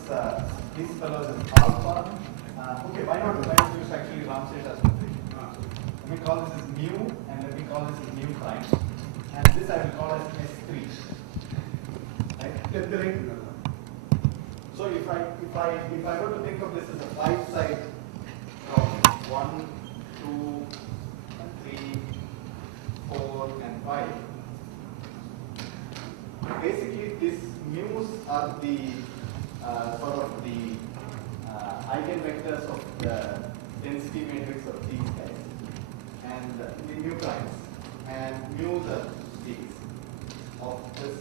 these fellows as alpha. Okay, why not use actually Ramsesha's notation? Let me call this as mu, and let me call this as mu prime, and this I will call as the ring? So if I were to think of this as a 5-side problem, 1, 2, 3, 4, and 5. Basically, these mu's are the sort of the eigenvectors of the density matrix of these guys, and the mu primes, and mu's are these of this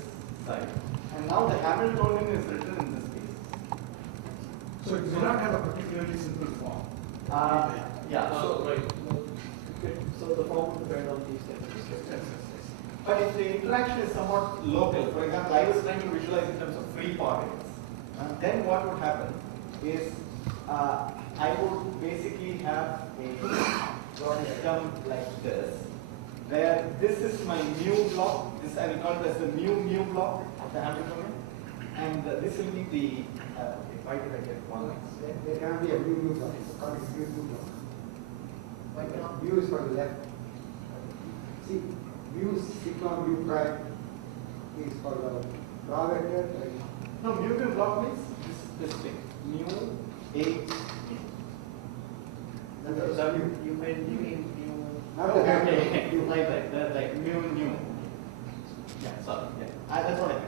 side. And now the Hamiltonian is written in this case. So it does not have a particularly simple form. Yeah. So right. So the form would depend on these things. But if the interaction is somewhat local, for example, I was trying to visualize in terms of free particles, then what would happen is I would basically have a system like this, where this is my mu block, this I will call it as the mu block of the Hamiltonian, and this will be the, okay, why did I get one? There can be a mu block. It's called a mu block. Mu is for the left. See, mu sigma mu prime is for the raw vector. No, mu block means this thing. Mu A. You mean mu. Not the Okay, you like like mu. Yeah, sorry. Yeah, that's what I meant.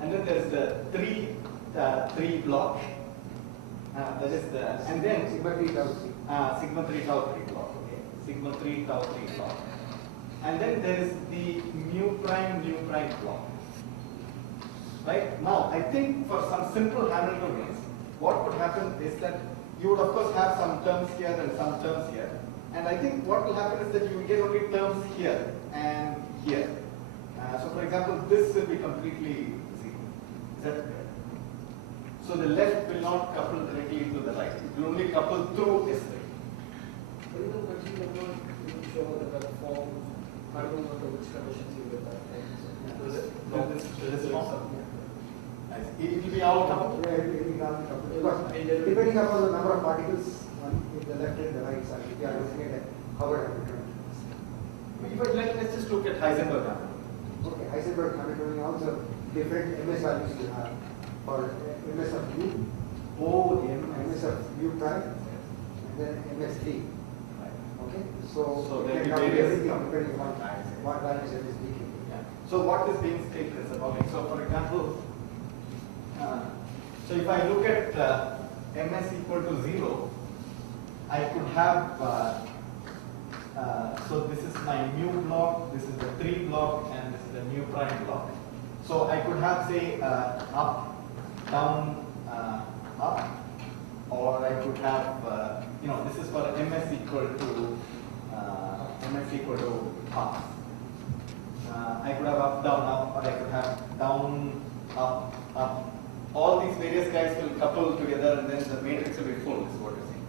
And then there's the three block. That is the, and then sigma 3 tau 3. sigma 3 tau 3 block. Okay, sigma 3 tau 3 block. And then there is the mu prime block. Right now, I think for some simple Hamiltonians, what would happen is that you would of course have some terms here and some terms here. And I think what will happen is that you will get only terms here and here. So for example, this will be completely zero. Is that correct? So the left will not couple directly to the right. It will only couple through S3. But even when you are not sure that the form, I don't know which conditions you get that. This form. It will be all coupled. Depending upon the number of particles on the left and the right side, if you are looking at a Howard Hamiltonian. Let's just look at Heisenberg Model. Okay, Heisenberg Hamiltonian also different MS values you have for MS of U, MS of U prime, and then MS3. Okay, so there you will can be calculate various everything depending upon what values it is taking. So what is being stated is about it. So for example, so if I look at ms equal to 0, I could have, so this is my mu block, this is the 3 block, and this is the mu prime block. So I could have, say, up, down, up, or I could have, this is for ms equal to half. I could have up, down, up, or I could have down, up, up. All these various guys will couple together, and then the matrix will be full, is what you're saying.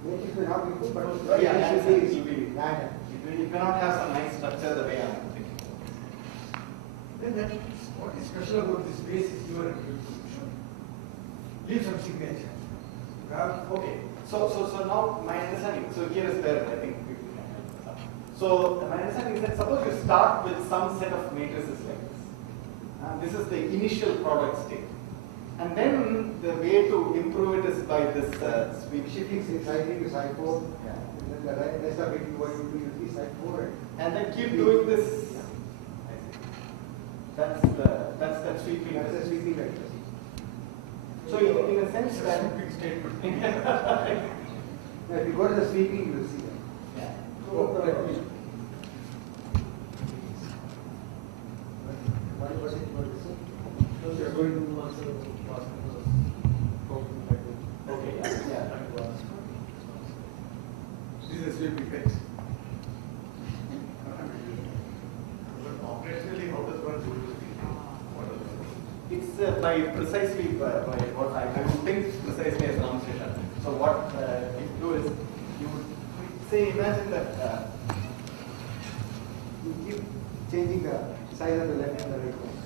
Matrix may not be full, but Yeah, it should it will be random. It may not have some nice structure the way I'm thinking. Then what is special about this base is your leave some signature. Okay. So now my understanding. So here is where I think we can help this up. So my understanding is that suppose you start with some set of matrices like this. This is the initial product state. And then the way to improve it is by this sweep Shifting side 3 to side 4, Yeah. and then the rest of it you want to do is side 4. And then keep doing this. That's that sweeping. That's a sweeping vector. So in a sense that Big statement. Now, if you go to the sweeping, you will see that. yeah. What was it you were saying? You are going to answer the Okay, yeah. This is a sweeping text. Operationally, how does one do It's by precisely by what I would think precisely as demonstration. So what you do is you would say imagine that You keep changing the size of the left and the right one.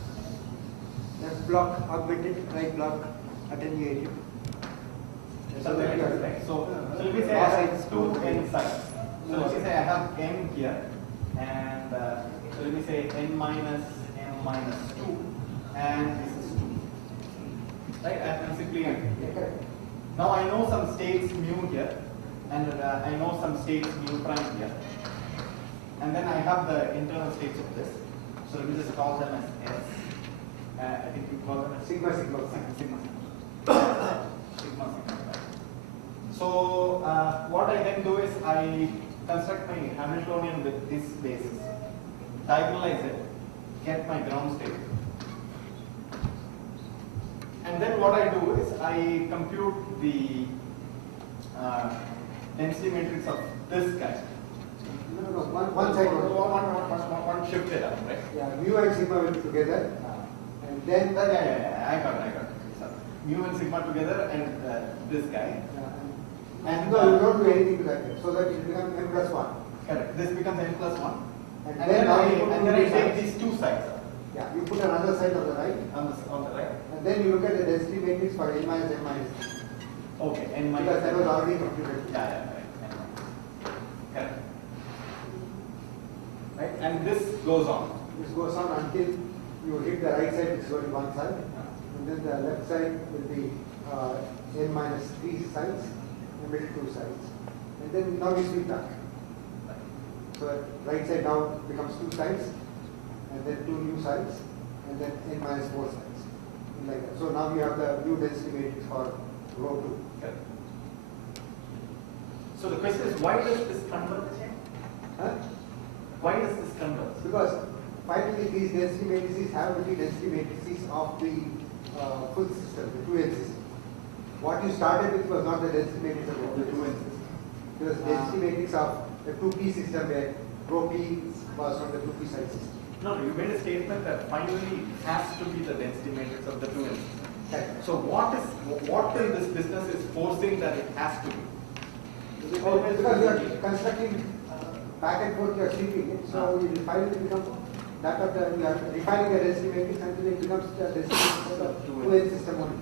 Left block augmented, right block attenuated. something like that, right? So let me say I have 2 n sides. So let me say I have n here, and so let me say n minus 2, and this is 2. right? I'm simply now I know some states mu here, and I know some states mu prime here, and then I have the internal states of this. So let me just call them as S. I think you call them as sigma. So what I then do is I construct my Hamiltonian with this basis, diagonalize it, get my ground state. And then what I do is I compute the density matrix of this guy. No, one side. One shifted up, right? Yeah, mu and sigma will be together, and then Yeah, I got it. So, mu and sigma together and this guy. and no, you don't do anything to that, so that it becomes m plus 1. Correct. This becomes n plus 1. And And then then now I, you put and then two I take sides. these two sides Yeah, you put another side on the right, on the right. and then you look at the density matrix for n minus m minus. Okay, n minus. Because that was already computed. Yeah, right. Correct. Right, and this goes on. This goes on until you hit the right side, which is only one side, and then the left side will be n minus 3 sides, and middle 2 sides. And then now you sweep back. So right side now becomes 2 sides, and then 2 new sides, and then n minus 4 sides. Like that. So now we have the new density matrix for row 2. Correct. So the question is, why does this converge? Huh? Why does this converge? Because finally these density matrices have to be density matrices of the full system, the 2n system. What you started with was not the density matrix of the 2n system. It was density matrix of the 2p system where rho p was from the 2p side system. No, you made a statement that finally has to be the density matrix of the 2n system. Right. So what in this business is forcing that it has to be? Because you are constructing back and forth, you are sweeping it, so it will finally become that of the, you are refining the density matrix until it becomes the density matrix of the 2n system only.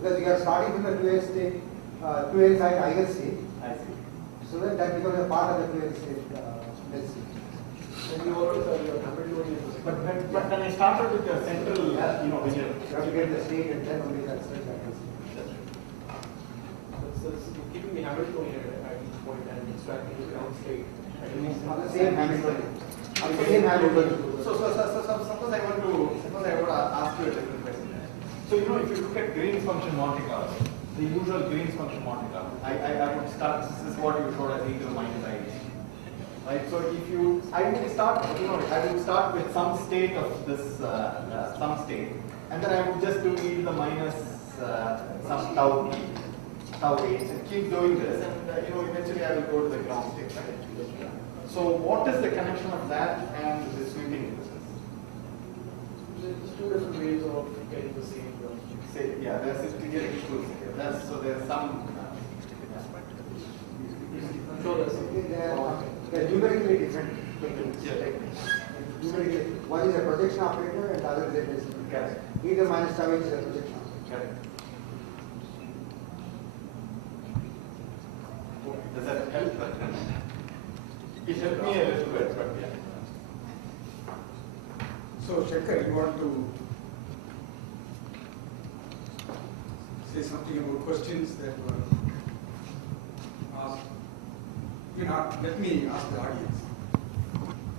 Because you are starting from the 2n state, 2n side eigenstate, I see. so that becomes a part of the 2n state density. And you always have your Hamiltonian. But when I started with the central, when You have to get the state and then only that state that So keeping the Hamiltonian at each point and extracting the ground state. on the same Hamiltonian. On the same Hamiltonian. So suppose I want to ask you a different question. So if you look at Green's function Monte Carlo, the usual Green's function Monte Carlo, I would start. This is what you showed as e to the minus I. Right. So I would start with some state of this some state, and then I would just do e to the minus some tau h, and keep doing this, and eventually I will go to the ground state. Right? So what is the connection of that and the sweeping business? There's two different ways of getting the same ground state. Yeah, there's a clear exclusive here. So there's some. They are numerically different techniques. Numerically, one is a projection operator and the other is a density. Correct. Either minus tau h is a projection operator. Correct. Does that help? It helped me a little bit, but yeah. So, Shekhar, you want to say something about questions that were asked? Let me ask the audience.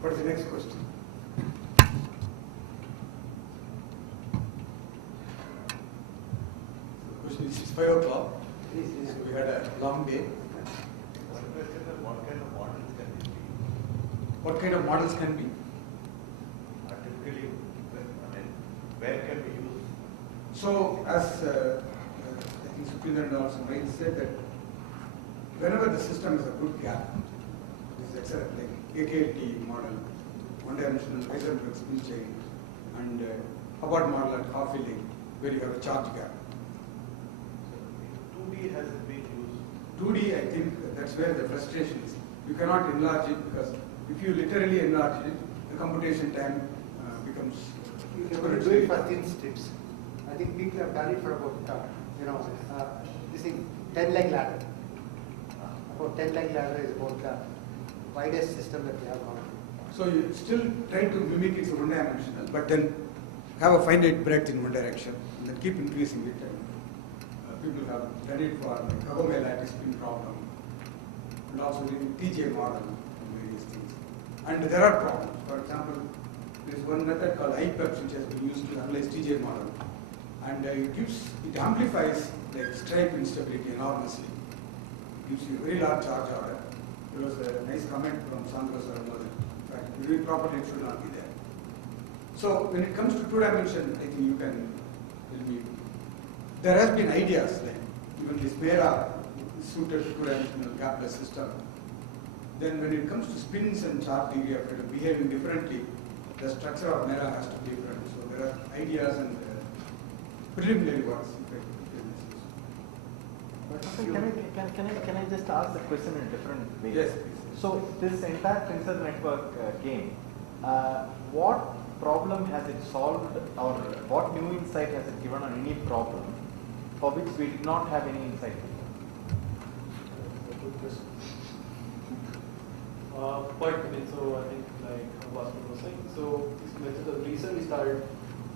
What is the next question? So the question is, it's 5 o'clock. So we had a long day. What kind of models can be? Typically, where can we use? So, as I think Suprinder and also Mike said that whenever the system has a good gap, this is excellent, like AKLT model, one-dimensional Heisenberg spin chain, and Hubbard model at half filling, where you have a charge gap. 2D has been used. 2D, I think that's where the frustration is. You cannot enlarge it because if you literally enlarge it, the computation time becomes You can do it for thin strips. I think people have done it for about, this thing, 10-leg ladder. About 10-leg ladder is about the widest system that we have on. So you still try to mimic it one-dimensional, but then have a finite breadth in one direction, and then keep increasing it. people have done it for the Conformal lattice spin problem, and also in TJ model and various things. And there are problems. For example, there is one method called IPEPS which has been used to analyze TJ model, and it amplifies the stripe instability enormously. It gives you a very large charge order. There was a nice comment from Sandra Saramother. In fact, the property should not be there. So when it comes to two-dimension, I think you can tell me. There has been ideas like even this Mera suited to two-dimensional gapless system. Then when it comes to spins and charge degree of freedom behaving differently, the structure of Mera has to be different. So there are ideas and preliminary works. Can I just ask the question in a different way? Yes, please. So this entire tensor network game, what problem has it solved, or what new insight has it given on any problem for which we did not have any insight before? Good question. But I mean, so I think like Bhaskar was saying, so these methods have recently started,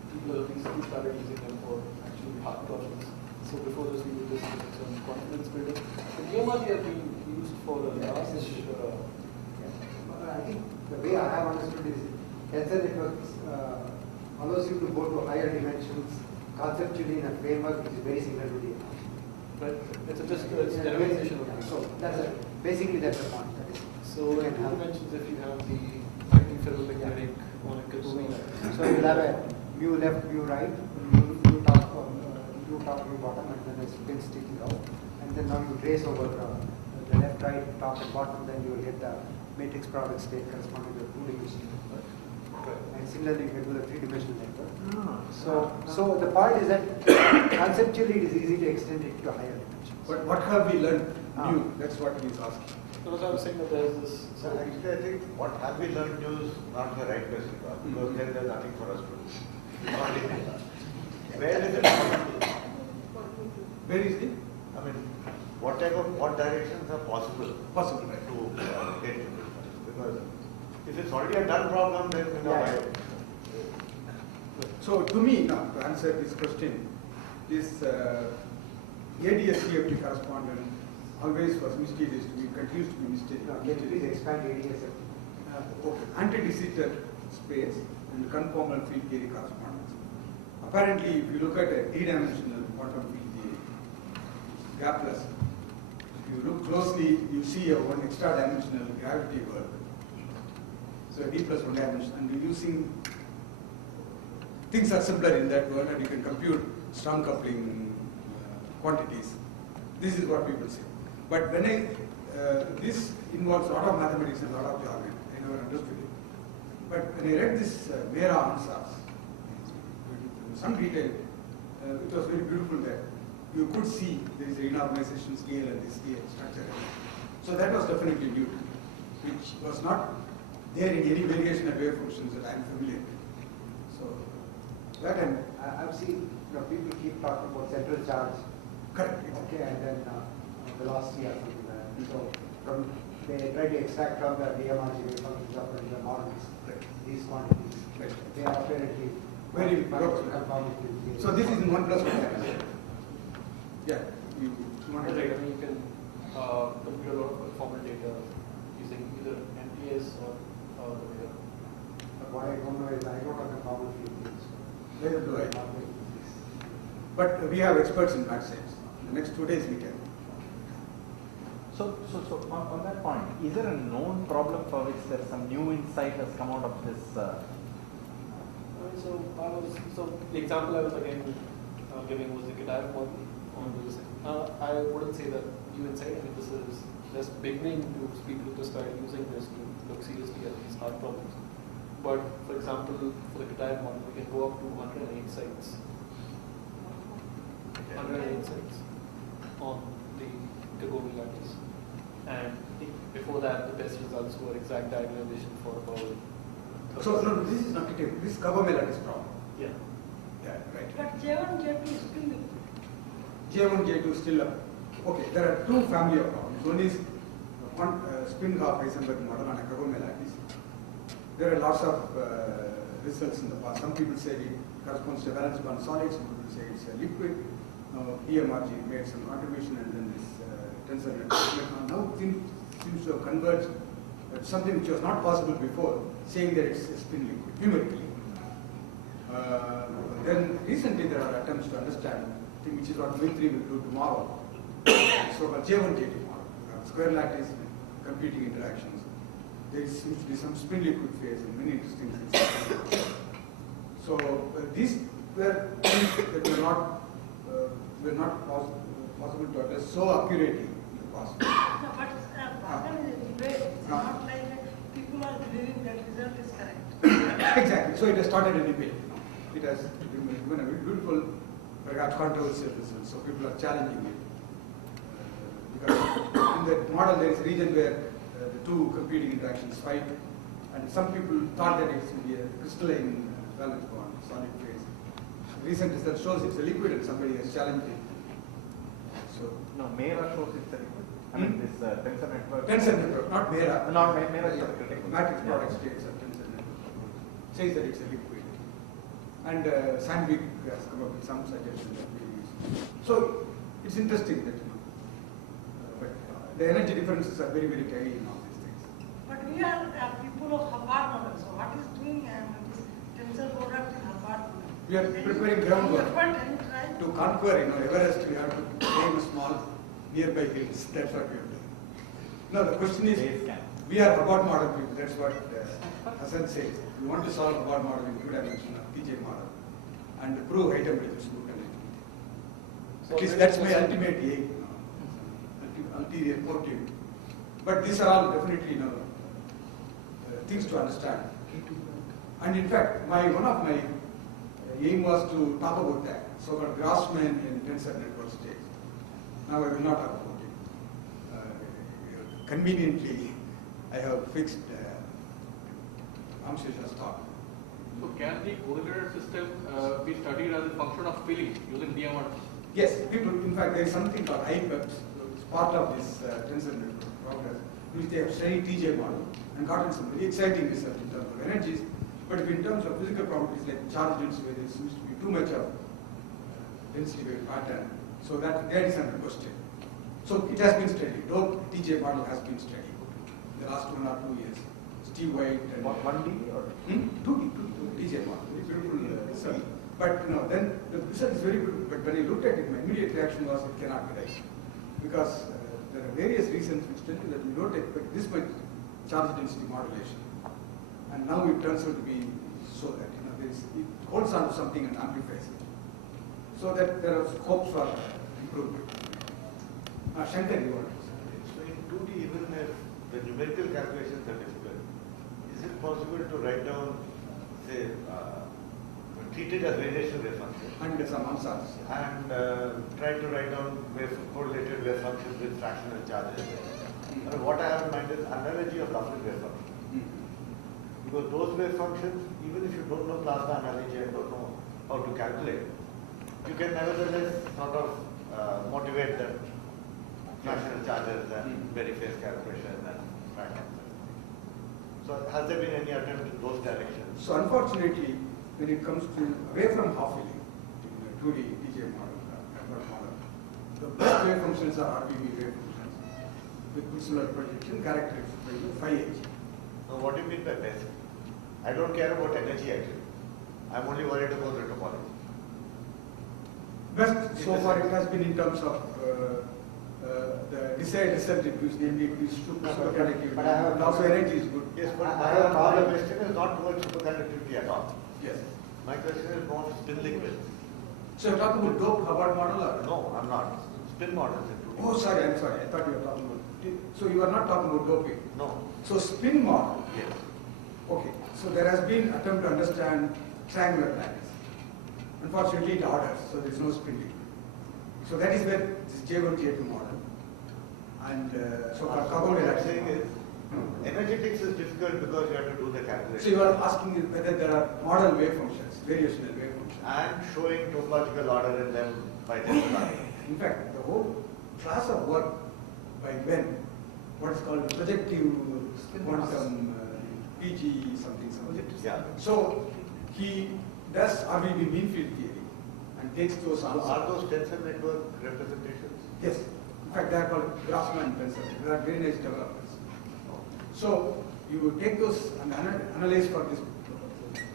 people have recently started using them for actually hard problems. So before this, we were just using some confidence building. The DMRG have been used for the last. I think the way I have understood is tensor networks allows you to go to higher dimensions conceptually in a framework which is very similar to DMRG. But it's generalization of it. So basically that's the point. So in two dimensions, if you have the ferromagnetic on a Conformal. So you'll have a mu left, mu right, mu top, mu bottom, and then a spin sticking out. And then now you trace over the left, right, top, and bottom, then you will get the matrix product state corresponding to the two-dimensional network. And similarly, you can do the three-dimensional network. So the point is that conceptually it is easy to extend it to higher dimensions. But what have we learned new? That's what he is asking. So I was saying that there's this. So actually, I think what have we learned new is not the right question, because then there's nothing for us to do. Where is it possible? Where is it? I mean, what directions are possible? Possible, right? To get to this? Because if it's already a done problem, then you know. So to me, now to answer this question, this ADS-CFT correspondent always was mysterious to me, continues to be mysterious. Can you please expand ADS? Okay. Anti-de Sitter space and conformal field theory correspondence. Apparently, if you look at a three-dimensional quantum field theory, gapless, if you look closely, you see a one extra-dimensional gravity world. So D plus one dimension, and you're using things are simpler in that world, and you can compute strong coupling quantities. This is what people say. But when this involves a lot of mathematics and a lot of jargon, I never understood it. But when I read this Mera answers, in some detail, it was very beautiful that you could see there is a renormalization scale and this scale structure. So that was definitely new, which was not there in any variation of wave functions that I am familiar with. So that and I've seen people keep talking about central charge. correct. Okay, and then velocity or something like that. So they try to extract from the DMRG wave functions of the models these quantities. They are apparently Very conformity. So this is in 1 plus 1. Yeah. You want to Right, I mean, you can compute a lot of conformal data using either MPS or the Mera. What I don't know is I don't have conformity. Neither do I. But we have experts in math science. In the next 2 days we can. So on that point, is there a known problem for which there some new insight has come out of this? So the example I was again giving was the Heisenberg model on this. I wouldn't say that new insight. I mean, this is just beginning to people to start using this to look seriously at these hard problems. But for example, for the Heisenberg model, we can go up to 108 sites. 108 sites on the Conformal lattice. And before that, the best results were exact diagonalization for about. So no, this is not a table. This is Conformal lattice problem. Yeah. Yeah, right. But J1, J2 is still J1, J2 still up. Okay, there are two family of problems. One is one spin half Heisenberg model on a Conformal lattice. There are lots of results in the past. Some people say it corresponds to a valence bond solid. Some people say it's a liquid. EMRG made some contribution, and then this tensor network now seems to have converged something which was not possible before, saying that it's a spin liquid, numerically. Then recently there are attempts to understand, which is what V3 will do tomorrow, so-called J1, J2 model. Square lattice competing interactions. There seems to be some spin liquid phase and many interesting things. So these were things that were not possible to address so accurately in the past. No, but problem is a debate. It's not like people are believing that result is correct. Exactly. So it has started a debate. It has given a beautiful, perhaps controversial result. So people are challenging it. Because in the model there is a region where the two competing interactions fight, and some people thought that it should be a crystalline valence bond, solid phase. Recent result shows it's a liquid, and somebody has challenged it. So No, Mera shows it's a liquid. I mean, this tensor network. tensor network, not Mera. Not Mera is a critical. Matrix product states of tensor network says that it's a liquid. And Sandvik has come up with some suggestion that we use. So it's interesting that, but the energy differences are very, very tiny in all these things. But we are people of Hubbard model. So what is doing this tensor product in Hubbard model? We are preparing groundwork Any try? to conquer, Everest. We have to name small nearby hills. That's what we are doing. No, the question is, we are Hubbard model people. That's what Hassan says. We want to solve Hubbard model in two-dimensional TJ model and prove Heisenberg Model. At least that's my ultimate aim, ulterior motive. But these are all definitely, things to understand. And in fact, one of my aim was to talk about that, so-called Grassmann in tensor network states. Now I will not talk about it. Conveniently, I have fixed Amshesh's talk. So can the correlated system be studied as a function of filling using DMR? Yes, people, in fact, there is something called IPEPS, it's part of this tensor network progress, which they have studied TJ model and gotten some very exciting results in terms of energies. But if in terms of physical properties like charge density, where there seems to be too much of density wave pattern, so that is under question. So it has been studied. Though TJ model has been studied in the last 1 or 2 years. Steve White and 1D or 2D TJ model, very beautiful result. But then the result is very good. But when I looked at it, my immediate reaction was it cannot be right, because there are various reasons which tell you that we don't expect this much charge density modulation, and now it turns out to be so that it holds on to something and amplifies it, so that there are hopes for improvement. Shankar, you want to say? So in 2D, even if the numerical calculations are difficult, is it possible to write down, say, treat it as variation wave function? And some answers. And try to write down correlated wave functions with fractional charges. What I have in mind is analogy of Laplace wave function. Because those wave functions, even if you don't know plasma analogy and don't know how to calculate, you can nevertheless sort of motivate them. Fractional charges and very phase calculation and fractions. So has there been any attempt in those directions? So unfortunately, when it comes to away from half-filling, in the 2D TJ model, the best wave functions are RBB wave functions with pulsar projection characterized by phi h. So what do you mean by best? I don't care about energy actually. I'm only worried about the topology. Best so far it has been in terms of the desired result it gives, namely it gives superconductivity. But I have also energy is good. Yes, but the question is not towards superconductivity at all. Yes. My question is more spin liquid. So you're talking about dope Hubbard model or? No, I'm not. Spin models. Oh, sorry, I'm sorry. I thought you were talking about. So you are not talking about doping. No. So spin model. Yes. Okay. So there has been attempt to understand triangular lattice. Unfortunately, it orders, so there is no spin liquid. So that is where this J1, J2 model and so what I'm saying is, energetics is difficult because you have to do the calculation. So you are asking whether there are model wave functions, variational wave functions. And showing topological order in them by tensor. In fact, the whole class of work by Ben, what is called projective quantum PG something. Yeah. So he does RBB mean field theory and takes those Are also. those tensor network representations? Yes. In fact, they are called Grassmann tensor. They are very nice developers. So you take those and analyze for this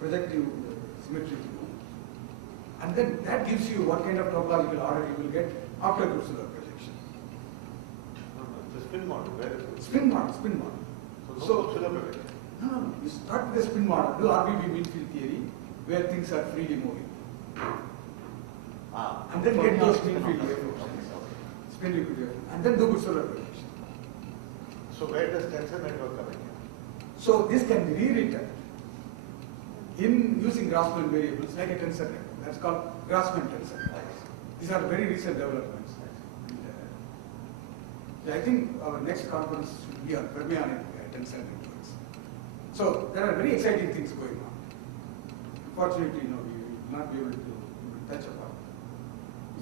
projective symmetry theory. And then that gives you what kind of topological order you will get after Kurzula projection. No, the spin model, where is it? Spin model, spin model. So no Kurzula projection. No. You start with the spin model, do RBB mean field theory, where things are freely moving. And then get those mean field wave functions. Spin liquid wave, and then do Kurzula projection. So where does tensor network come in? So this can be rewritten in using Grassmann variables like a tensor network. That's called Grassmann tensor networks. These are very recent developments. And, I think our next conference should be on fermionic tensor networks. So there are very exciting things going on. Unfortunately, we will not be able to touch upon.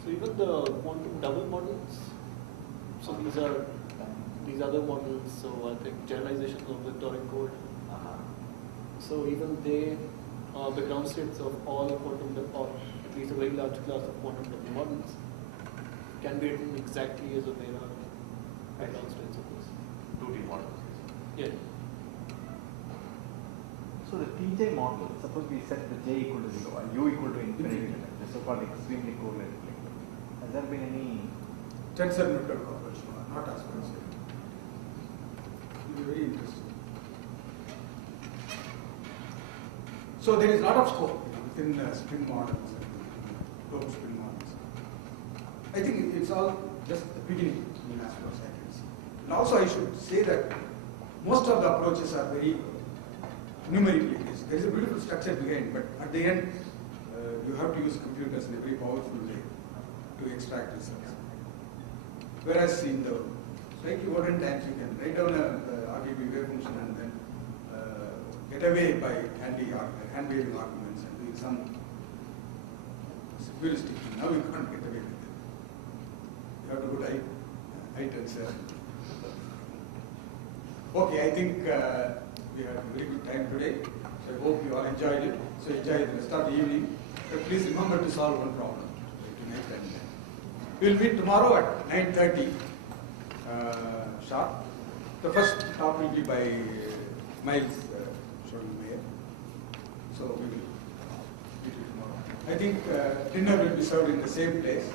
So even the quantum double models, so these other models, so I think generalizations of the Turing code. So even they are the ground states of all quantum, or at least a very large class of quantum double models, can be written exactly as if they are the ground states of this. 2D models. Yeah. So the TJ model, suppose we set the J equal to 0 and U equal to infinity, the so-called extremely correlated liquid. Has there been any Tensor network operation, not as concept. It will be very interesting. So there is a lot of scope within spin models and globe spin models. I think it's all just the beginning, as far as I can see. And also I should say that most of the approaches are very numerically based. There is a beautiful structure behind, but at the end you have to use computers in a very powerful way to extract results. Whereas in the slightly modern times, you can write down a RGB wave function and then get away by hand-waving arguments and doing some heuristic thing. Now you can't get away with it. You have to go to height and say. Okay, I think we had a very good time today. So I hope you all enjoyed it. So enjoy the rest of the evening. But please remember to solve one problem tonight and then. We will meet tomorrow at 9:30 sharp. The first talk will be by Miles Schoenmeier. So we will meet you tomorrow. I think dinner will be served in the same place.